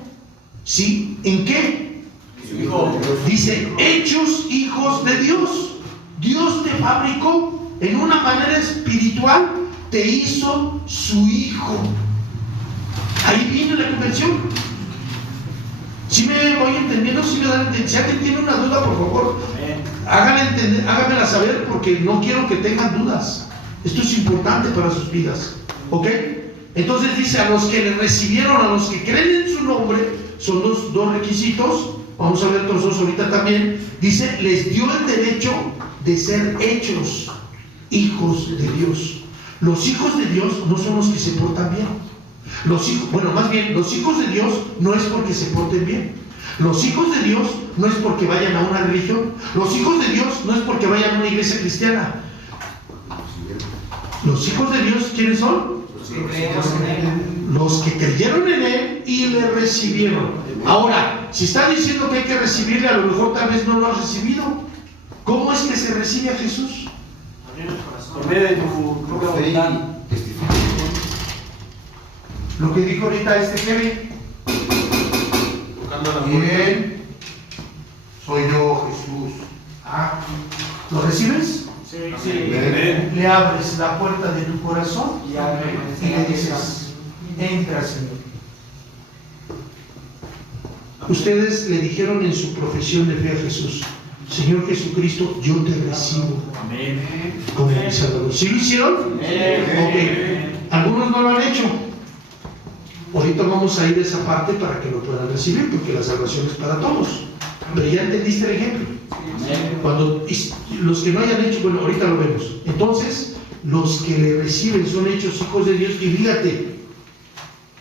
¿sí? ¿En qué? Dice: hechos hijos de Dios. Dios te fabricó en una manera espiritual, te hizo su hijo. Ahí viene la conversión. Si me voy entendiendo, si me dan a entender. Si alguien tiene una duda, por favor, háganmela saber, porque no quiero que tengan dudas. Esto es importante para sus vidas. ¿Ok? Entonces dice: a los que le recibieron, a los que creen en su nombre, son los dos requisitos. Vamos a ver otros dos ahorita también. Dice: les dio el derecho de ser hechos hijos de Dios. Los hijos de Dios no son los que se portan bien. Los hijos de Dios no es porque se porten bien. Los hijos de Dios no es porque vayan a una religión. Los hijos de Dios no es porque vayan a una iglesia cristiana. Los hijos de Dios, ¿quiénes son? Los que creyeron en Él y le recibieron. Ahora, si está diciendo que hay que recibirle, a lo mejor tal vez no lo has recibido. ¿Cómo es que se recibe a Jesús? Por medio de tu propia voluntad. Lo que dijo ahorita Kevin. Tocando la puerta. Bien. Soy yo, Jesús. ¿Lo recibes? Sí. Amén. Le abres la puerta de tu corazón y le dices: entra, Señor. Ustedes le dijeron en su profesión de fe a Jesús: Señor Jesucristo, yo te recibo como mi Salvador. ¿Sí lo hicieron? Ok. Algunos no lo han hecho. Ahorita vamos a ir a esa parte para que lo puedan recibir, porque la salvación es para todos. Pero ya entendiste el ejemplo. Cuando los que no hayan hecho, bueno, ahorita lo vemos. Entonces, los que le reciben son hechos hijos de Dios. Y fíjate,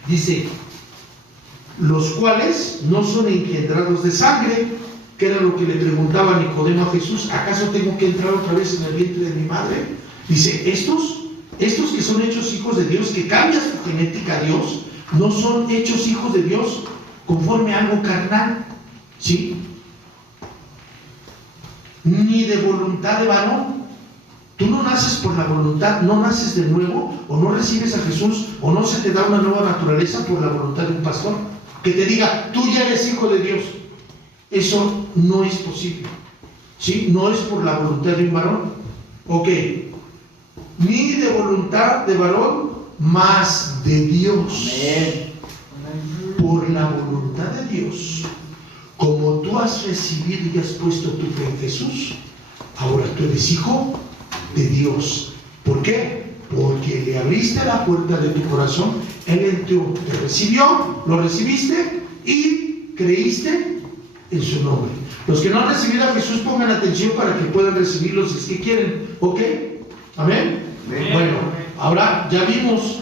dice, los cuales no son engendrados de sangre, que era lo que le preguntaba Nicodemo a Jesús: ¿acaso tengo que entrar otra vez en el vientre de mi madre? Dice, estos que son hechos hijos de Dios, que cambian su genética a Dios, no son hechos hijos de Dios conforme a algo carnal, ¿sí? Ni de voluntad de varón. Tú no naces por la voluntad, no naces de nuevo, o no recibes a Jesús, o no se te da una nueva naturaleza por la voluntad de un pastor que te diga: tú ya eres hijo de Dios. Eso no es posible, ¿sí? No es por la voluntad de un varón. Ok. Ni de voluntad de varón, mas de Dios. Por la voluntad de Dios, como tú has recibido y has puesto tu fe en Jesús, ahora tú eres hijo de Dios. ¿Por qué? Porque le abriste la puerta de tu corazón, Él entró, te recibió, lo recibiste y creíste en su nombre. Los que no han recibido a Jesús, pongan atención para que puedan recibirlo si es que quieren. ¿Ok? ¿Amén? Bueno, ahora ya vimos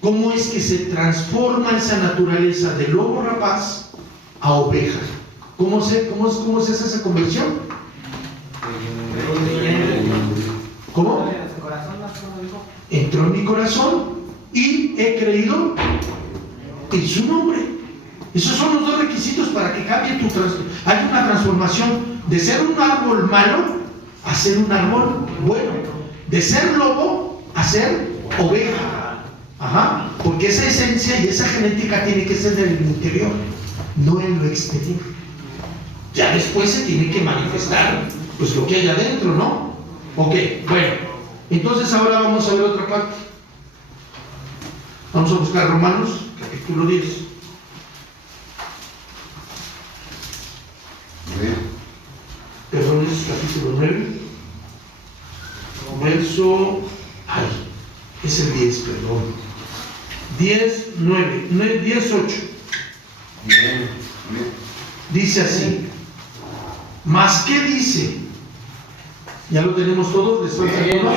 cómo es que se transforma esa naturaleza de lobo rapaz a oveja. ¿Cómo se hace esa conversión? ¿Cómo? Entró en mi corazón y he creído en su nombre. Esos son los dos requisitos para que cambie tu transformación. Hay una transformación de ser un árbol malo a ser un árbol bueno. De ser lobo a ser oveja. Ajá. Porque esa esencia y esa genética tiene que ser en el interior, no en lo exterior. Ya después se tiene que manifestar pues lo que hay adentro, ¿no? Ok, bueno. Entonces ahora vamos a ver otra parte. Vamos a buscar Romanos, capítulo 10. Perdón, es capítulo 9. Verso... Ay, es el 10, perdón. 10, 9, 10, 8. Dice así. ¿Mas qué dice? ¿Ya lo tenemos todos? ¿Les falta algunos?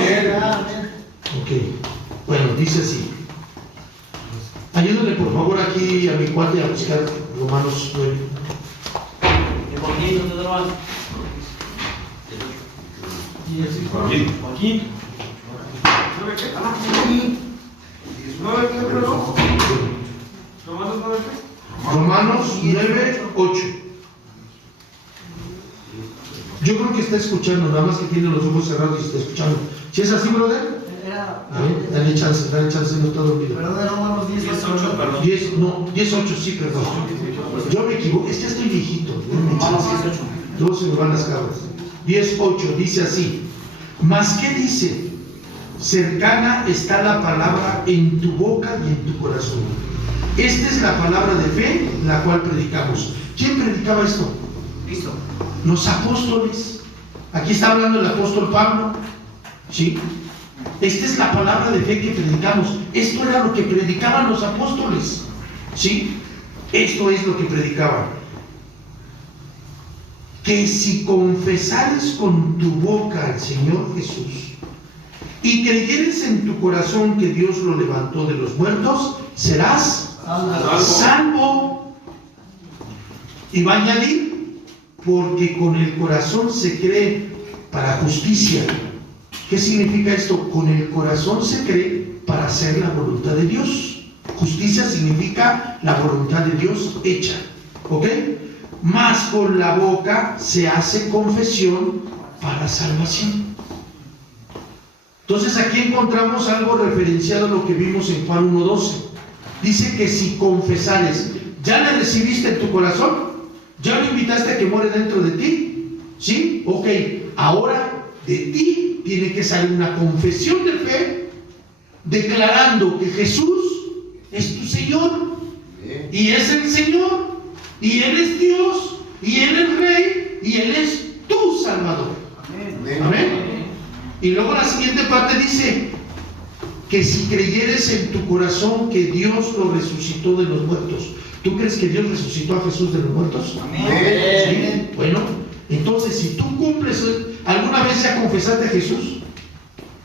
Ok. Bueno, dice así. Ayúdenle por favor aquí a mi cuate a buscar Romanos 9. Joaquín. Romanos 9, 8. Yo creo que está escuchando, nada más que tiene los ojos cerrados y está escuchando. ¿Sí es así, brother? Dale chance, no está dormido. Perdón, Romanos 10, 8, perdón. 10, 8, sí, perdón. Yo me equivoco, es que estoy viejito. Denme chance. Luego se me van las cabras. 10, 8, dice así. ¿Mas qué dice? Cercana está la palabra en tu boca y en tu corazón. Esta es la palabra de fe, la cual predicamos. ¿Quién predicaba esto? Cristo. Los apóstoles. Aquí está hablando el apóstol Pablo. ¿Sí? Esta es la palabra de fe que predicamos. Esto era lo que predicaban los apóstoles. ¿Sí? Esto es lo que predicaban. Que si confesares con tu boca al Señor Jesús y creyeres en tu corazón que Dios lo levantó de los muertos, serás salvo. Y va a añadir, porque con el corazón se cree para justicia. ¿Qué significa esto? Con el corazón se cree para hacer la voluntad de Dios. Justicia significa la voluntad de Dios hecha. ¿Ok? Mas con la boca se hace confesión para salvación. Entonces aquí encontramos algo referenciado a lo que vimos en Juan 1:12. Dice que si confesares, ¿ya le recibiste en tu corazón? ¿Ya lo invitaste a que muere dentro de ti? ¿Sí? Ok, ahora de ti tiene que salir una confesión de fe declarando que Jesús es tu Señor y es el Señor y Él es Dios, y Él es Rey, y Él es tu Salvador. Amén. Y luego la siguiente parte dice que si creyeres en tu corazón que Dios lo resucitó de los muertos. ¿Tú crees que Dios resucitó a Jesús de los muertos? Amén. ¿Sí? Bueno, entonces si tú cumples, ¿alguna vez ya confesaste a Jesús?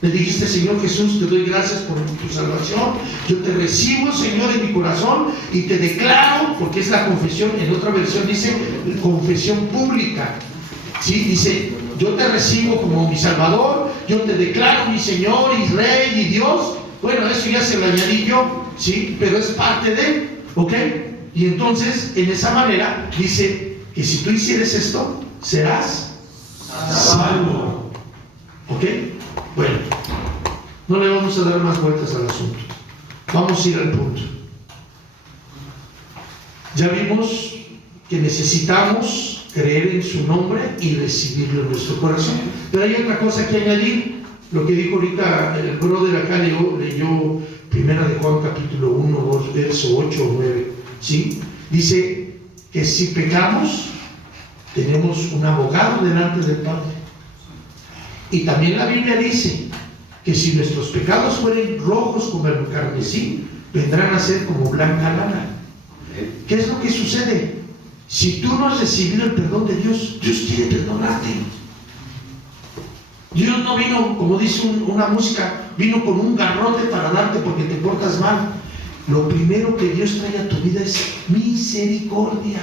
Le dijiste: Señor Jesús, te doy gracias por tu salvación, yo te recibo, Señor, en mi corazón, y te declaro, porque es la confesión, en otra versión dice confesión pública, ¿sí? Dice: yo te recibo como mi Salvador, yo te declaro mi Señor y Rey y Dios. Bueno, eso ya se lo añadí yo, ¿sí? Pero es parte de, ¿ok? Y entonces, en esa manera, dice que si tú hicieres esto, serás salvo. ¿Ok? Bueno, no le vamos a dar más vueltas al asunto. Vamos a ir al punto. Ya vimos que necesitamos creer en su nombre y recibirlo en nuestro corazón. Pero hay otra cosa que añadir. Lo que dijo ahorita el brother acá, leyó Primera de Juan capítulo 1, verso 8 o 9. ¿Sí? Dice que si pecamos, tenemos un abogado delante del Padre. Y también la Biblia dice que si nuestros pecados fueren rojos como el carmesí, vendrán a ser como blanca lana. ¿Qué es lo que sucede? Si tú no has recibido el perdón de Dios, Dios quiere perdonarte. Dios no vino, como dice una música, vino con un garrote para darte porque te portas mal. Lo primero que Dios trae a tu vida es misericordia,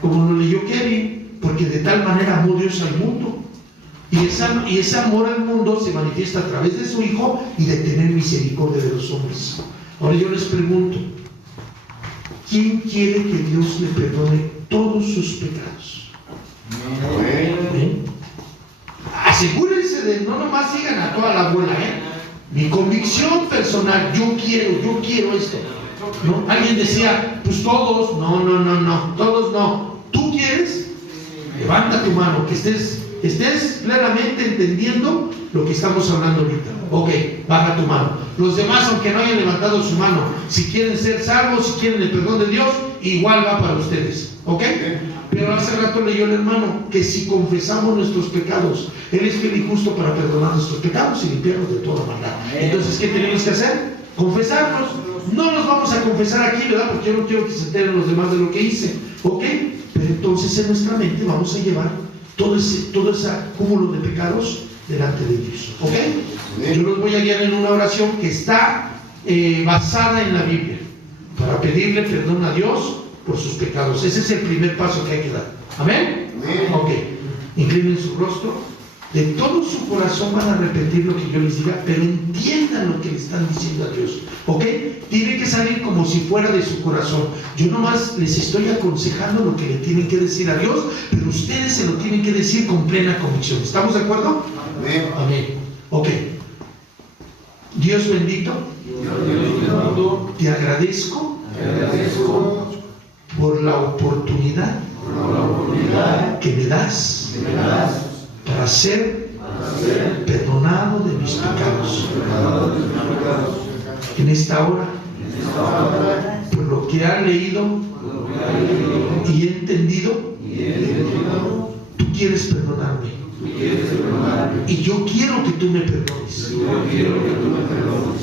como lo leyó Kevin, porque de tal manera amó Dios al mundo. Y ese amor al mundo se manifiesta a través de su Hijo y de tener misericordia de los hombres. Ahora yo les pregunto, ¿quién quiere que Dios le perdone todos sus pecados? ¿Ven? Asegúrense de no nomás sigan a toda la bola, Mi convicción personal, yo quiero esto. ¿No? Alguien decía, pues todos, no, todos no. ¿Tú quieres? Levanta tu mano, que estés plenamente entendiendo lo que estamos hablando ahorita. Ok, baja tu mano. Los demás, aunque no hayan levantado su mano, si quieren ser salvos, si quieren el perdón de Dios, igual va para ustedes. ¿Ok? Pero hace rato leyó el hermano que si confesamos nuestros pecados, Él es fiel y justo para perdonar nuestros pecados y limpiarnos de toda maldad. Entonces, ¿qué tenemos que hacer? Confesarnos. No nos vamos a confesar aquí, ¿verdad? Porque yo no quiero que se enteren los demás de lo que hice. ¿Ok? Pero entonces en nuestra mente vamos a llevar todo ese cúmulo de pecados delante de Dios. ¿Ok? Yo los voy a guiar en una oración que está basada en la Biblia para pedirle perdón a Dios por sus pecados. Ese es el primer paso que hay que dar. ¿Amén? Ok. Inclinen su rostro. De todo su corazón van a repetir lo que yo les diga, pero entiendan lo que le están diciendo a Dios. ¿Ok? Tiene que salir como si fuera de su corazón. Yo nomás les estoy aconsejando lo que le tienen que decir a Dios, pero ustedes se lo tienen que decir con plena convicción. ¿Estamos de acuerdo? Amén. Amén. Ok. Dios bendito, te agradezco por la oportunidad que me das para ser perdonado de mis pecados. En esta hora, por lo que he leído y he entendido, tú quieres perdonarme. Y yo quiero que tú me perdones.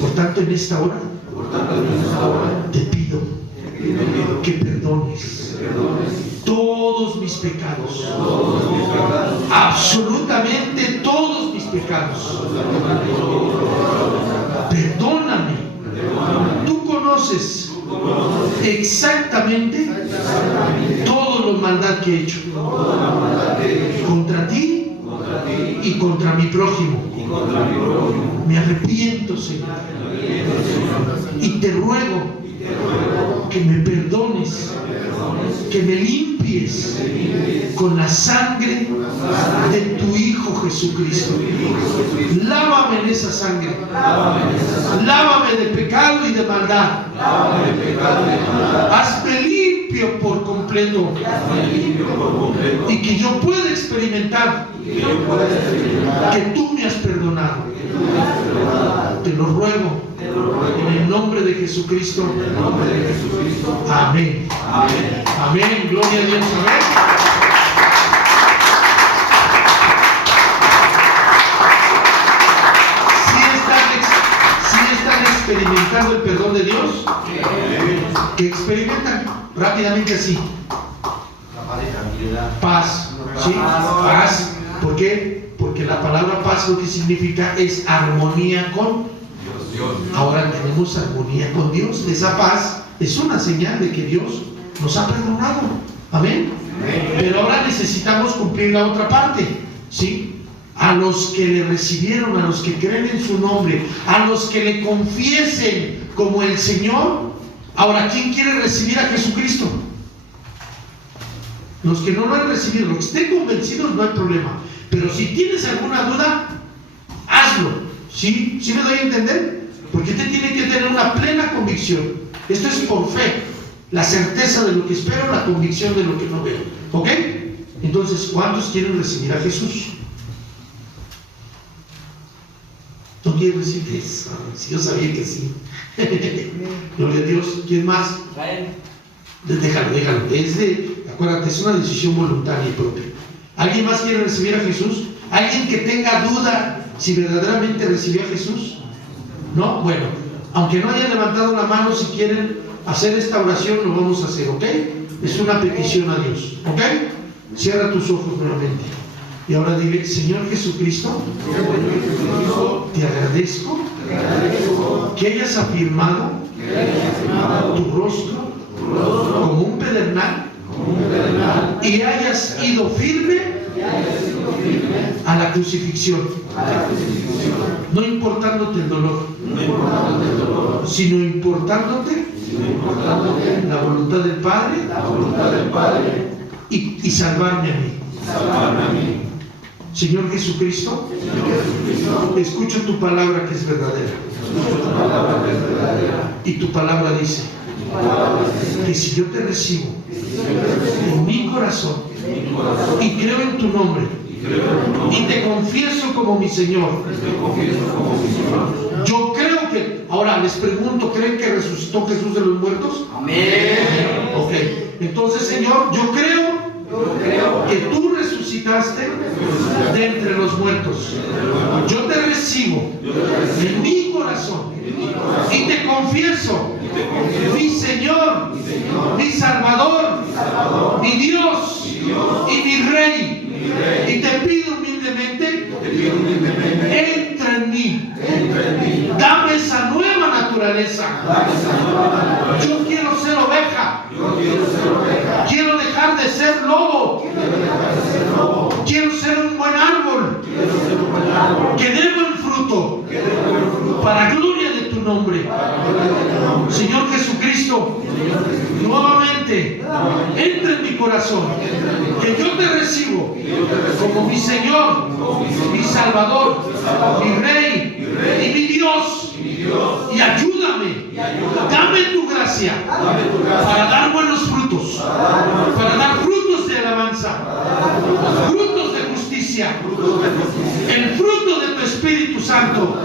Por tanto, en esta hora, te pido que perdones todos mis pecados, absolutamente todos mis pecados. Perdóname. Tú conoces exactamente todo lo maldad que he hecho contra ti y contra mi prójimo. Me arrepiento, Señor, y te ruego que me perdones, que me limpies con la sangre de tu Hijo Jesucristo. Lávame en esa sangre, lávame de pecado y de maldad. maldad. Hazme limpio por completo. Y que yo pueda experimentar que tú me has perdonado. Te lo ruego en el nombre de Jesucristo. Amén. Amén. Gloria a Dios. Amén. Experimentando el perdón de Dios, que experimentan rápidamente así. Paz, ¿sí? Paz. ¿Por qué? Porque la palabra paz lo que significa es armonía con Dios. Ahora tenemos armonía con Dios. Esa paz es una señal de que Dios nos ha perdonado. Amén. Pero ahora necesitamos cumplir la otra parte, ¿sí? A los que le recibieron, a los que creen en su nombre, a los que le confiesen como el Señor. Ahora, ¿quién quiere recibir a Jesucristo? Los que no lo han recibido, los que estén convencidos, no hay problema. Pero si tienes alguna duda, hazlo. ¿Sí? ¿Sí me doy a entender? Porque usted tiene que tener una plena convicción. Esto es por fe. La certeza de lo que espero, la convicción de lo que no veo. ¿Ok? Entonces, ¿cuántos quieren recibir a Jesús? ¿No quieren recibir eso? Si yo sabía que sí. Gloria a Dios. ¿Quién más? Déjalo. Acuérdate, es una decisión voluntaria y propia. ¿Alguien más quiere recibir a Jesús? ¿Alguien que tenga duda si verdaderamente recibió a Jesús? ¿No? Bueno, aunque no hayan levantado la mano, si quieren hacer esta oración, lo vamos a hacer, ¿ok? Es una petición a Dios, ¿ok? Cierra tus ojos nuevamente. Y ahora dile: Señor Jesucristo, te agradezco que hayas afirmado tu rostro como un pedernal y hayas ido firme a la crucifixión, no importándote el dolor, sino importándote la voluntad del Padre y salvarme a mí. Señor Jesucristo, escucho tu palabra que es verdadera. Y tu palabra dice que si yo te recibo en mi corazón y creo en tu nombre y te confieso como mi Señor, yo creo que... Ahora les pregunto, ¿creen que resucitó Jesús de los muertos? Amén. Ok, entonces, Señor, yo creo que tú resucitaste de entre los muertos. Yo te recibo en mi corazón y te confieso mi Señor, mi Salvador, mi Dios y mi Rey. Y te pido humildemente, entra en mí, dame esa nueva naturaleza. Yo quiero ser oveja, quiero dejar de ser lobo, quiero ser un buen árbol que dé buen fruto para gloria de tu nombre. Señor Jesucristo, nuevamente entra en mi corazón, que yo te recibo como mi Señor, mi Salvador, mi Rey y mi Dios. Y ayúdame, dame tu gracia para dar buenos frutos, para dar frutos de alabanza, frutos de justicia, el fruto de tu Espíritu Santo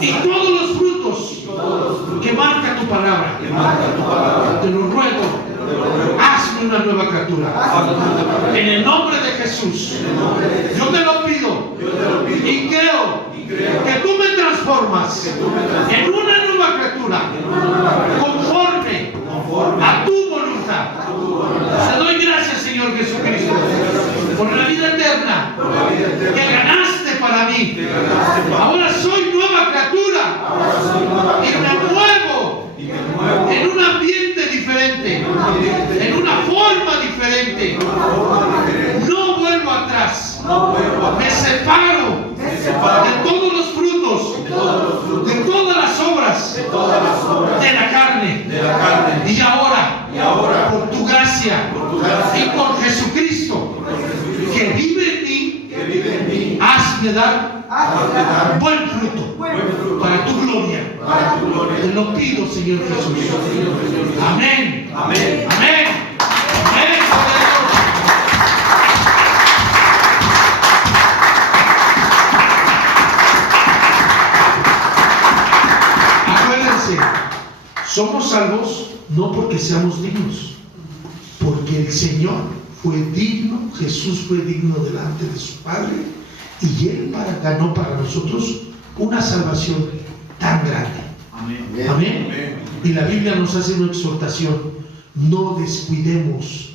y todos los frutos que marca tu palabra. Te lo ruego, hazme una nueva criatura en el nombre de Jesús. Yo te lo pido y creo que tú me transformas en una nueva criatura conforme a tu voluntad. Te doy gracias, Señor Jesucristo, por la vida eterna que ganaste para mí. Ahora soy nueva criatura y me muevo en un ambiente diferente, en una forma diferente. No vuelvo atrás, me separo de todos los frutos, de todas las obras de la carne. Y ahora, por tu gracia y por Jesucristo que vive en mí, hazme dar buen fruto para tu gloria. para tu gloria. Te lo pido, Señor Jesús. Amén. Amén. Amén. Amén. Acuérdense, somos salvos no porque seamos dignos, porque el Señor fue digno, Jesús fue digno delante de su Padre, y Él ganó para nosotros una salvación tan grande. Amén. Amén. Y la Biblia nos hace una exhortación: no descuidemos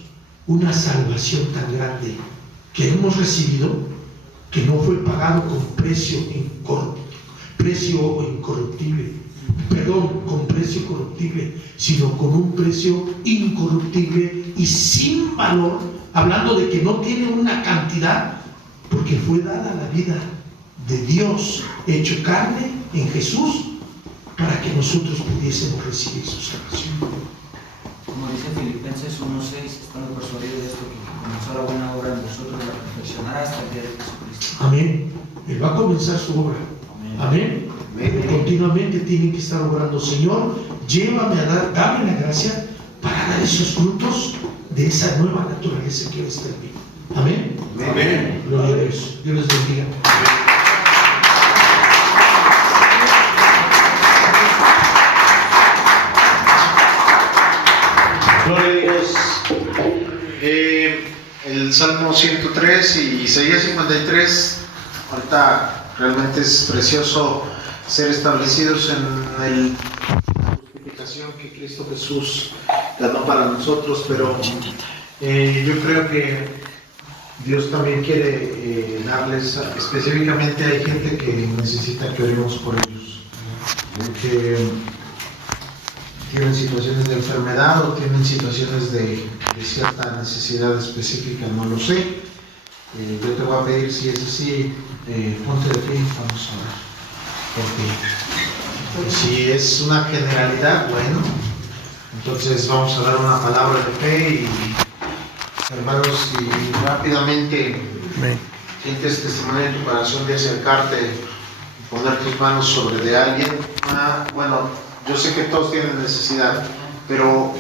una salvación tan grande que hemos recibido, que no fue pagado con precio incorruptible, con precio corruptible, sino con un precio incorruptible y sin valor, hablando de que no tiene una cantidad, porque fue dada la vida de Dios hecho carne en Jesús para que nosotros pudiésemos recibir su salvación. Como dice Filipenses 1:6, estando persuadido de esto, que comenzó la buena obra en vosotros, la perfeccionará hasta el día de Jesucristo. Amén. Él va a comenzar su obra. Amén. Continuamente tienen que estar obrando. Señor, llévame dame la gracia para dar esos frutos de esa nueva naturaleza que está en mí. Amén. Amén. Gloria a Dios. Dios les bendiga. Gloria a Dios. El Salmo 103 y Isaías 53, ahorita realmente es precioso ser establecidos en la justificación que Cristo Jesús ganó para nosotros, pero yo creo que Dios también quiere darles, específicamente hay gente que necesita que oremos por ellos, que tienen situaciones de enfermedad o tienen situaciones de cierta necesidad específica, no lo sé. Yo te voy a pedir, si es así, ponte de pie, vamos a orar. Porque si es una generalidad, bueno, entonces vamos a dar una palabra de fe y, hermanos, si rápidamente sientes testimonio en tu corazón de acercarte y poner tus manos sobre de alguien, bueno, yo sé que todos tienen necesidad, pero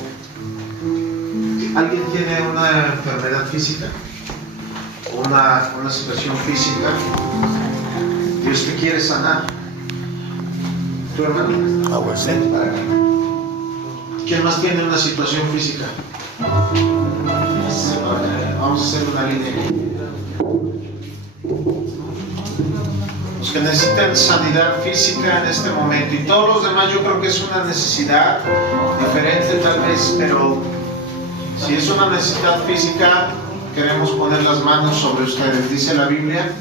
¿alguien tiene una enfermedad física? Una situación física? Dios te quiere sanar. ¿Tu hermano? ¿Quién más tiene una situación física? Vamos a hacer una línea. Los que necesitan sanidad física en este momento, y todos los demás, yo creo que es una necesidad diferente tal vez, pero si es una necesidad física, queremos poner las manos sobre ustedes. Dice la Biblia: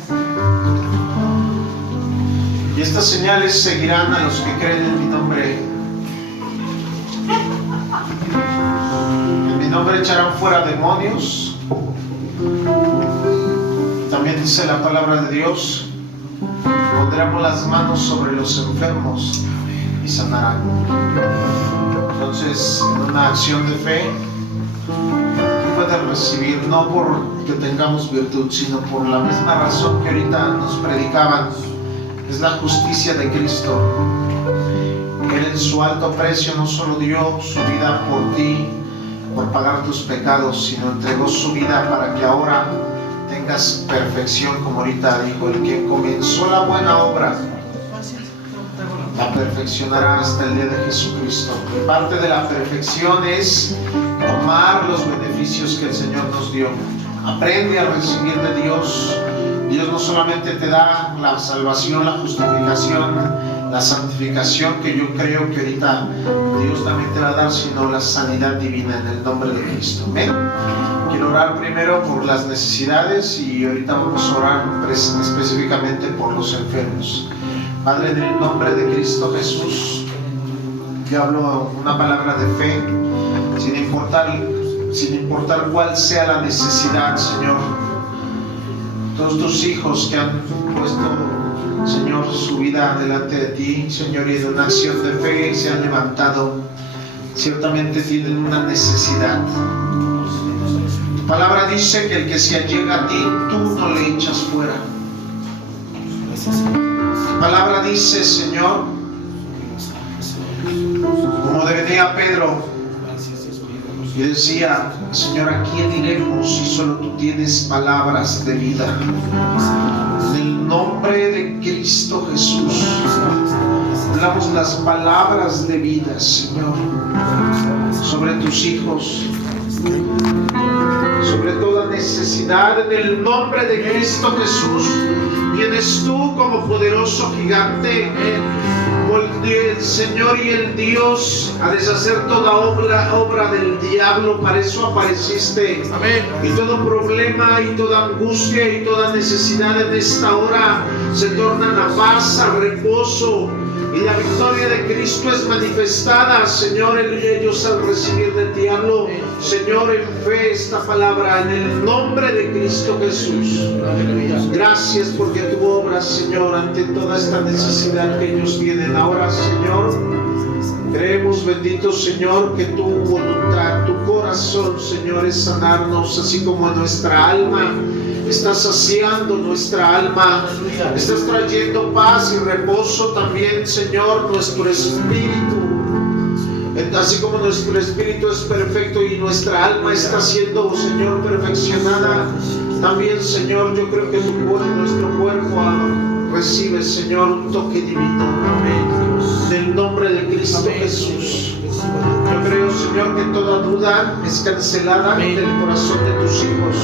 y estas señales seguirán a los que creen en mi nombre. En mi nombre echarán fuera demonios. También dice la palabra de Dios: pondremos las manos sobre los enfermos y sanarán. Entonces, en una acción de fe, tú puedes recibir, no porque tengamos virtud, sino por la misma razón que ahorita nos predicaban. Es la justicia de Cristo. Él en su alto precio no solo dio su vida por ti, por pagar tus pecados, sino entregó su vida para que ahora tengas perfección, como ahorita dijo: el que comenzó la buena obra la perfeccionará hasta el día de Jesucristo. Y parte de la perfección es tomar los beneficios que el Señor nos dio. Aprende a recibir de Dios. Dios no solamente te da la salvación, la justificación, la santificación, que yo creo que ahorita Dios también te va a dar, sino la sanidad divina en el nombre de Cristo. Amén. Quiero orar primero por las necesidades y ahorita vamos a orar específicamente por los enfermos. Padre, en el nombre de Cristo Jesús, yo hablo una palabra de fe, sin importar cuál sea la necesidad, Señor. Todos tus hijos que han puesto, Señor, su vida delante de ti, Señor, y en una acción de fe se han levantado, ciertamente tienen una necesidad. Tu palabra dice que el que se allega a ti, tú no le echas fuera. Tu palabra dice, Señor, Como venía Pedro y decía: Señor, ¿a quién iremos si solo tú tienes palabras de vida? En el nombre de Cristo Jesús, hablamos las palabras de vida, Señor, sobre tus hijos, sobre toda necesidad. En el nombre de Cristo Jesús, vienes tú como poderoso gigante, el Señor y el Dios, a deshacer toda obra del diablo. Para eso apareciste. Amén. Y todo problema y toda angustia y toda necesidad en esta hora se tornan a paz, a reposo, y la victoria de Cristo es manifestada, Señor, en ellos al recibir de ti. Hablo, Señor, en fe esta palabra en el nombre de Cristo Jesús. Gracias porque tú obras, Señor, ante toda esta necesidad que ellos tienen ahora, Señor. Creemos, bendito Señor, que tu voluntad, tu corazón, Señor, es sanarnos, así como nuestra alma. Estás saciando nuestra alma, estás trayendo paz y reposo también, Señor, nuestro espíritu. Así como nuestro espíritu es perfecto y nuestra alma está siendo, Señor, perfeccionada, también, Señor, yo creo que nuestro cuerpo recibe, Señor, un toque divino. En el nombre de Cristo Jesús. Yo creo, Señor, que toda duda es cancelada del corazón de tus hijos.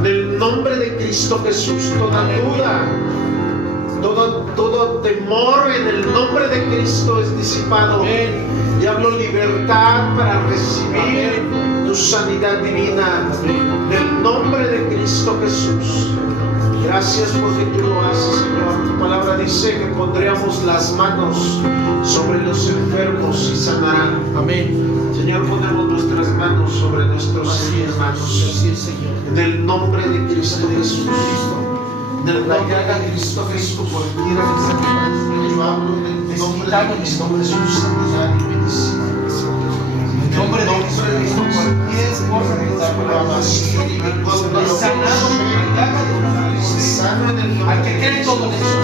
En el nombre de Cristo Jesús, toda duda, todo temor en el nombre de Cristo es disipado. Y hablo libertad para recibir tu sanidad divina. En el nombre de Cristo Jesús. Gracias porque tú lo haces, Señor. Tu palabra dice que pondríamos las manos sobre los enfermos y sanarán. Amén. Señor, ponemos nuestras manos sobre nuestros hermanos. En el nombre de Cristo Jesús. En el nombre de Cristo Jesús. Cualquiera que se enferme, yo hablo en el nombre de Cristo Jesús. Sanidad y medicina. En el nombre de Cristo, cualquier cosa que está por la sanado en el nombre. Al que cree todo eso.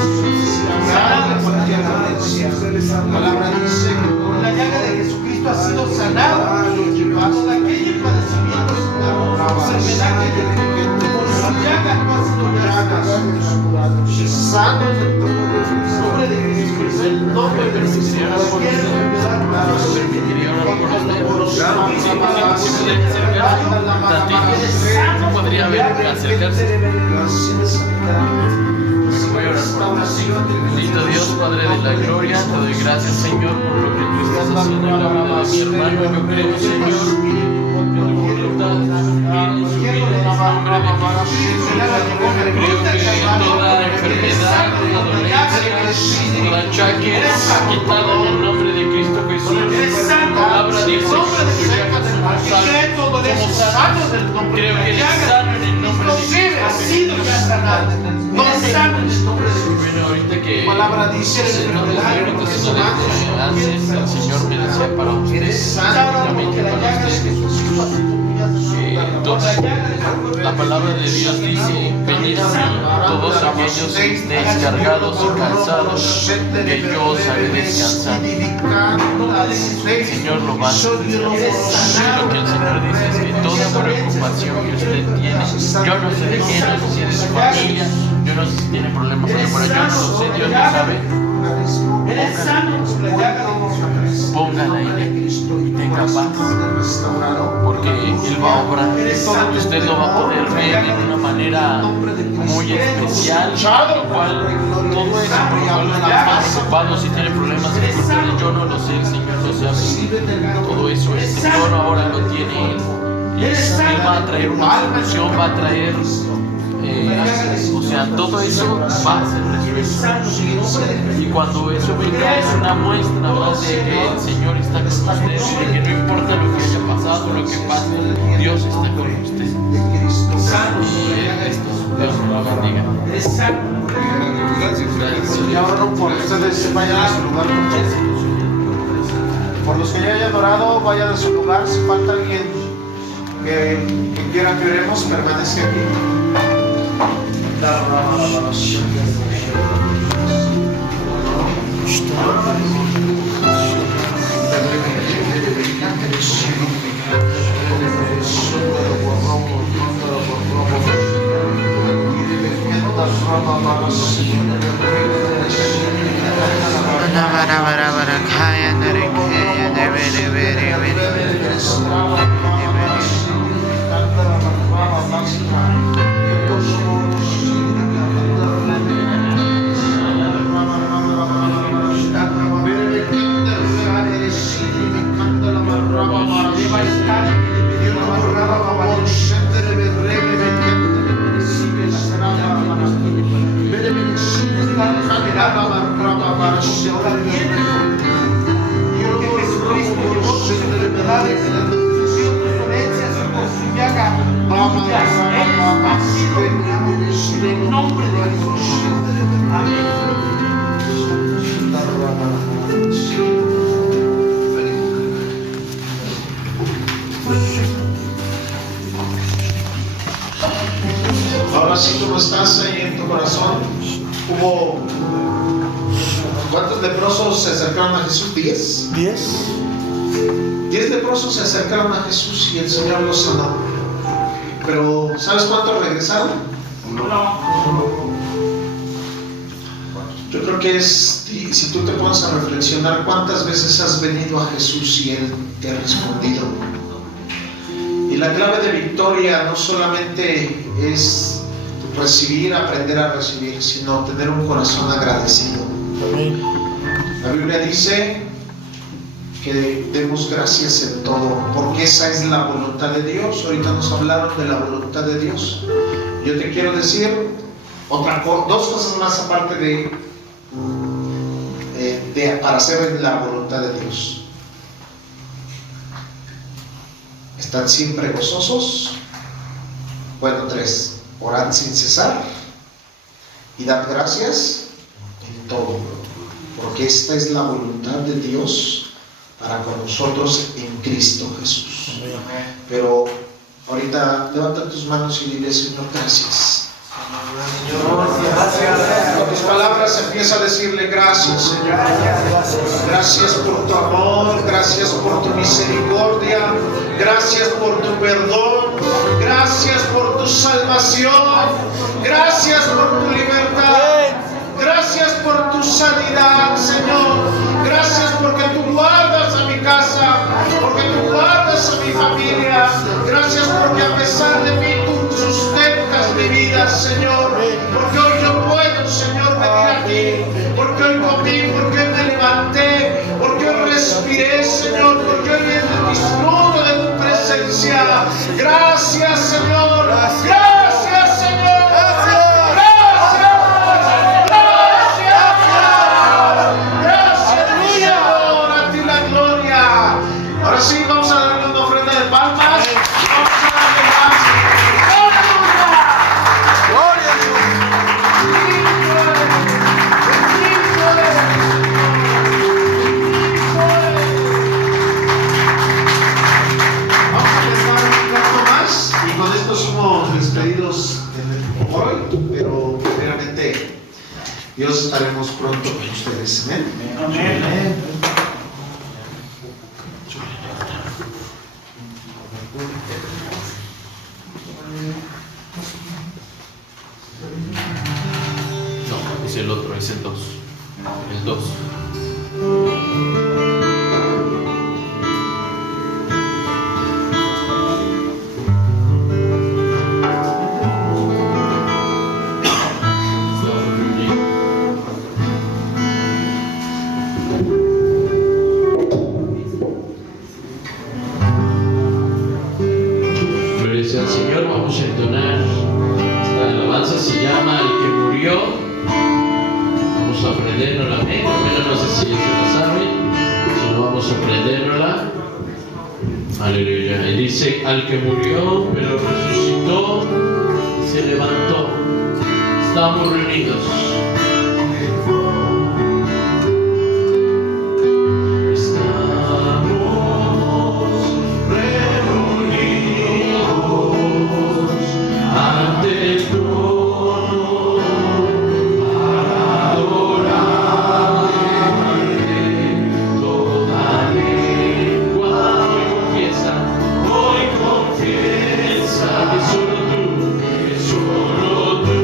Sanado en cualquier dolencia. La palabra dice que por la llaga de Jesucristo ha sido sanado. Todo aquel padecimiento es una enfermedad que por su llaga no ha sido llaga. Sano en el nombre de Jesucristo. En el nombre de Jesucristo. Cualquier enfermedad podría acercarse. Voy a orar por ti. Bendito Dios, Padre de la gloria, te doy gracias, Señor, por lo que tú estás haciendo en la vida de mi hermano. Yo creo, Señor, que tu voluntad viene su vida en el nombre de Jesús. Creo que toda enfermedad, toda dolencia, todo achaque es quitado en el nombre de Cristo Jesús. Tu palabra dice que somos sanos. Creo que eres sano en el nombre de Cristo Jesús. No sano en el nombre de Jesús. Bueno, ahorita que palabra dice el Señor me decía para ustedes, únicamente para ustedes. Entonces, la palabra de Dios dice: venid a mí todos aquellos que estéis cargados y cansados, que yo os haré descansar. El Señor lo va a hacer. Y lo que el Señor dice es que toda preocupación que usted tiene, yo no sé de qué, no sé si de su familia, yo no sé si tiene problemas con el corazón, yo no lo sé, Dios lo sabe. Póngala en Él y tenga paz, porque Él va a obrar. Usted lo va a poder ver de una manera muy especial, lo cual todo eso por lo cual está más preocupado, si tiene problemas de ustedes, yo no lo sé, el Señor lo sabe. Todo eso el Señor ahora lo tiene Él. Él va a traer una solución, va a traer o sea, todo eso va a ser resuelto. Y cuando eso venga es una muestra más de que el Señor está con usted, de que no importa lo que haya pasado, lo que pase, Dios está con usted. Dios lo bendiga. Gracias. Y ahora por ustedes se vayan a su lugar. Por los que ya hayan orado, vayan a su lugar. Si falta alguien que quiera que oremos, permanezca aquí. así como estás ahí en tu corazón, ¿cuántos leprosos se acercaron a Jesús? 10. 10 leprosos se acercaron a Jesús y el Señor los sanó. Pero ¿sabes cuántos regresaron? Yo creo que si tú te pones a reflexionar cuántas veces has venido a Jesús y Él te ha respondido. Y la clave de victoria no solamente es recibir, aprender a recibir, sino tener un corazón agradecido. La Biblia dice que demos gracias en todo, porque esa es la voluntad de Dios. Ahorita nos hablaron de la voluntad de Dios. Yo te quiero decir dos cosas más aparte para hacer la voluntad de Dios. Estad siempre gozosos. Bueno, 3. Orad sin cesar y dad gracias en todo, porque esta es la voluntad de Dios para con nosotros en Cristo Jesús. Pero ahorita levanta tus manos y dile: Señor, gracias. Con tus palabras empieza a decirle: gracias, Señor. Gracias por tu amor, gracias por tu misericordia, gracias por tu perdón, gracias por tu salvación, gracias por tu libertad, gracias por tu sanidad, Señor. Gracias porque tú guardas a mi casa, porque tú guardas a mi familia. Gracias porque a pesar de mí tú sustentas mi vida, Señor. Porque hoy yo puedo, Señor, venir aquí, porque hoy comí, porque hoy me levanté, porque hoy respiré, Señor, porque hoy disfruto de tu presencia. Gracias, Señor. Gracias, Señor. Ahora sí, vamos a darle una ofrenda de palmas. Vamos a darle gracias. ¡Gloria a Dios! Vamos a rezar un rato más y con esto somos despedidos por hoy, pero primeramente Dios estaremos pronto con ustedes. Amén. Amén. Amén. No, es el otro, es el 2. El 2. Gloria al Señor, vamos a entonar esta alabanza, se llama El que murió. Vamos a aprendérnosla, amén. Primero no sé si se la saben, si no vamos a aprendérnosla. Aleluya. Y dice: al que murió, pero resucitó, se levantó. Estamos reunidos. Que solo tú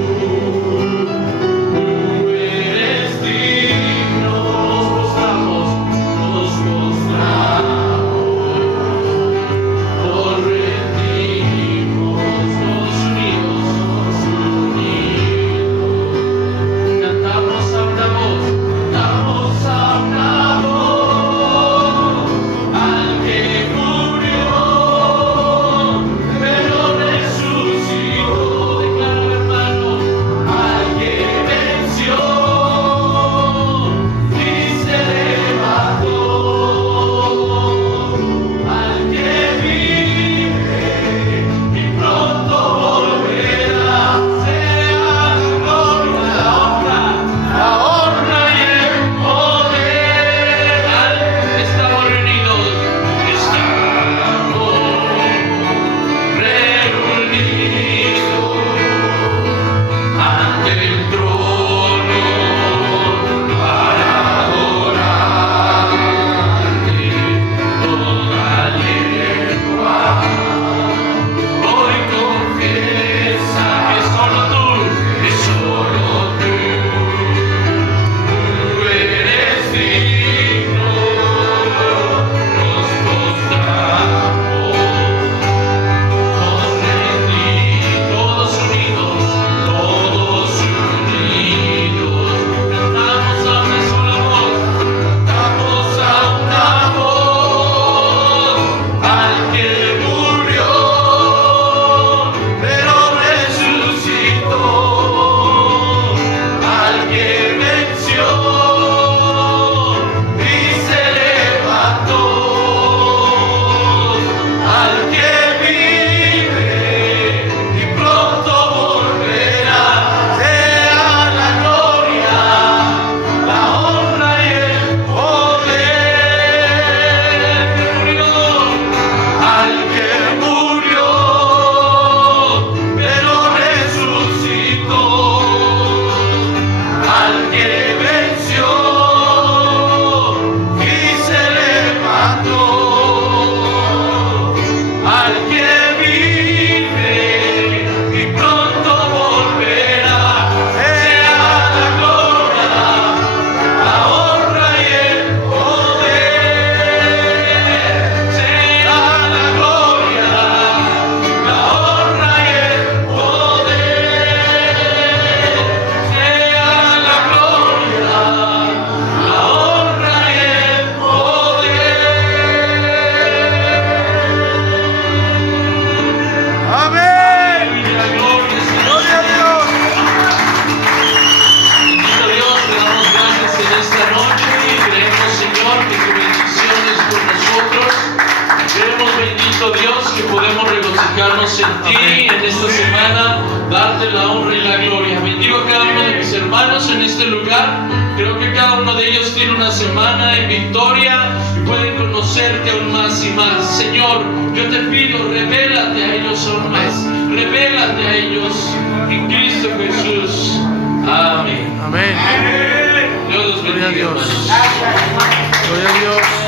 esperamos en ti en esta semana, darte la honra y la gloria. Bendigo a cada uno de mis hermanos en este lugar. Creo que cada uno de ellos tiene una semana en victoria y pueden conocerte aún más y más. Señor, yo te pido, revélate a ellos aún más. Revélate a ellos en Cristo Jesús. Amén. Amén. Dios los bendiga. Gloria a Dios. Gloria a Dios.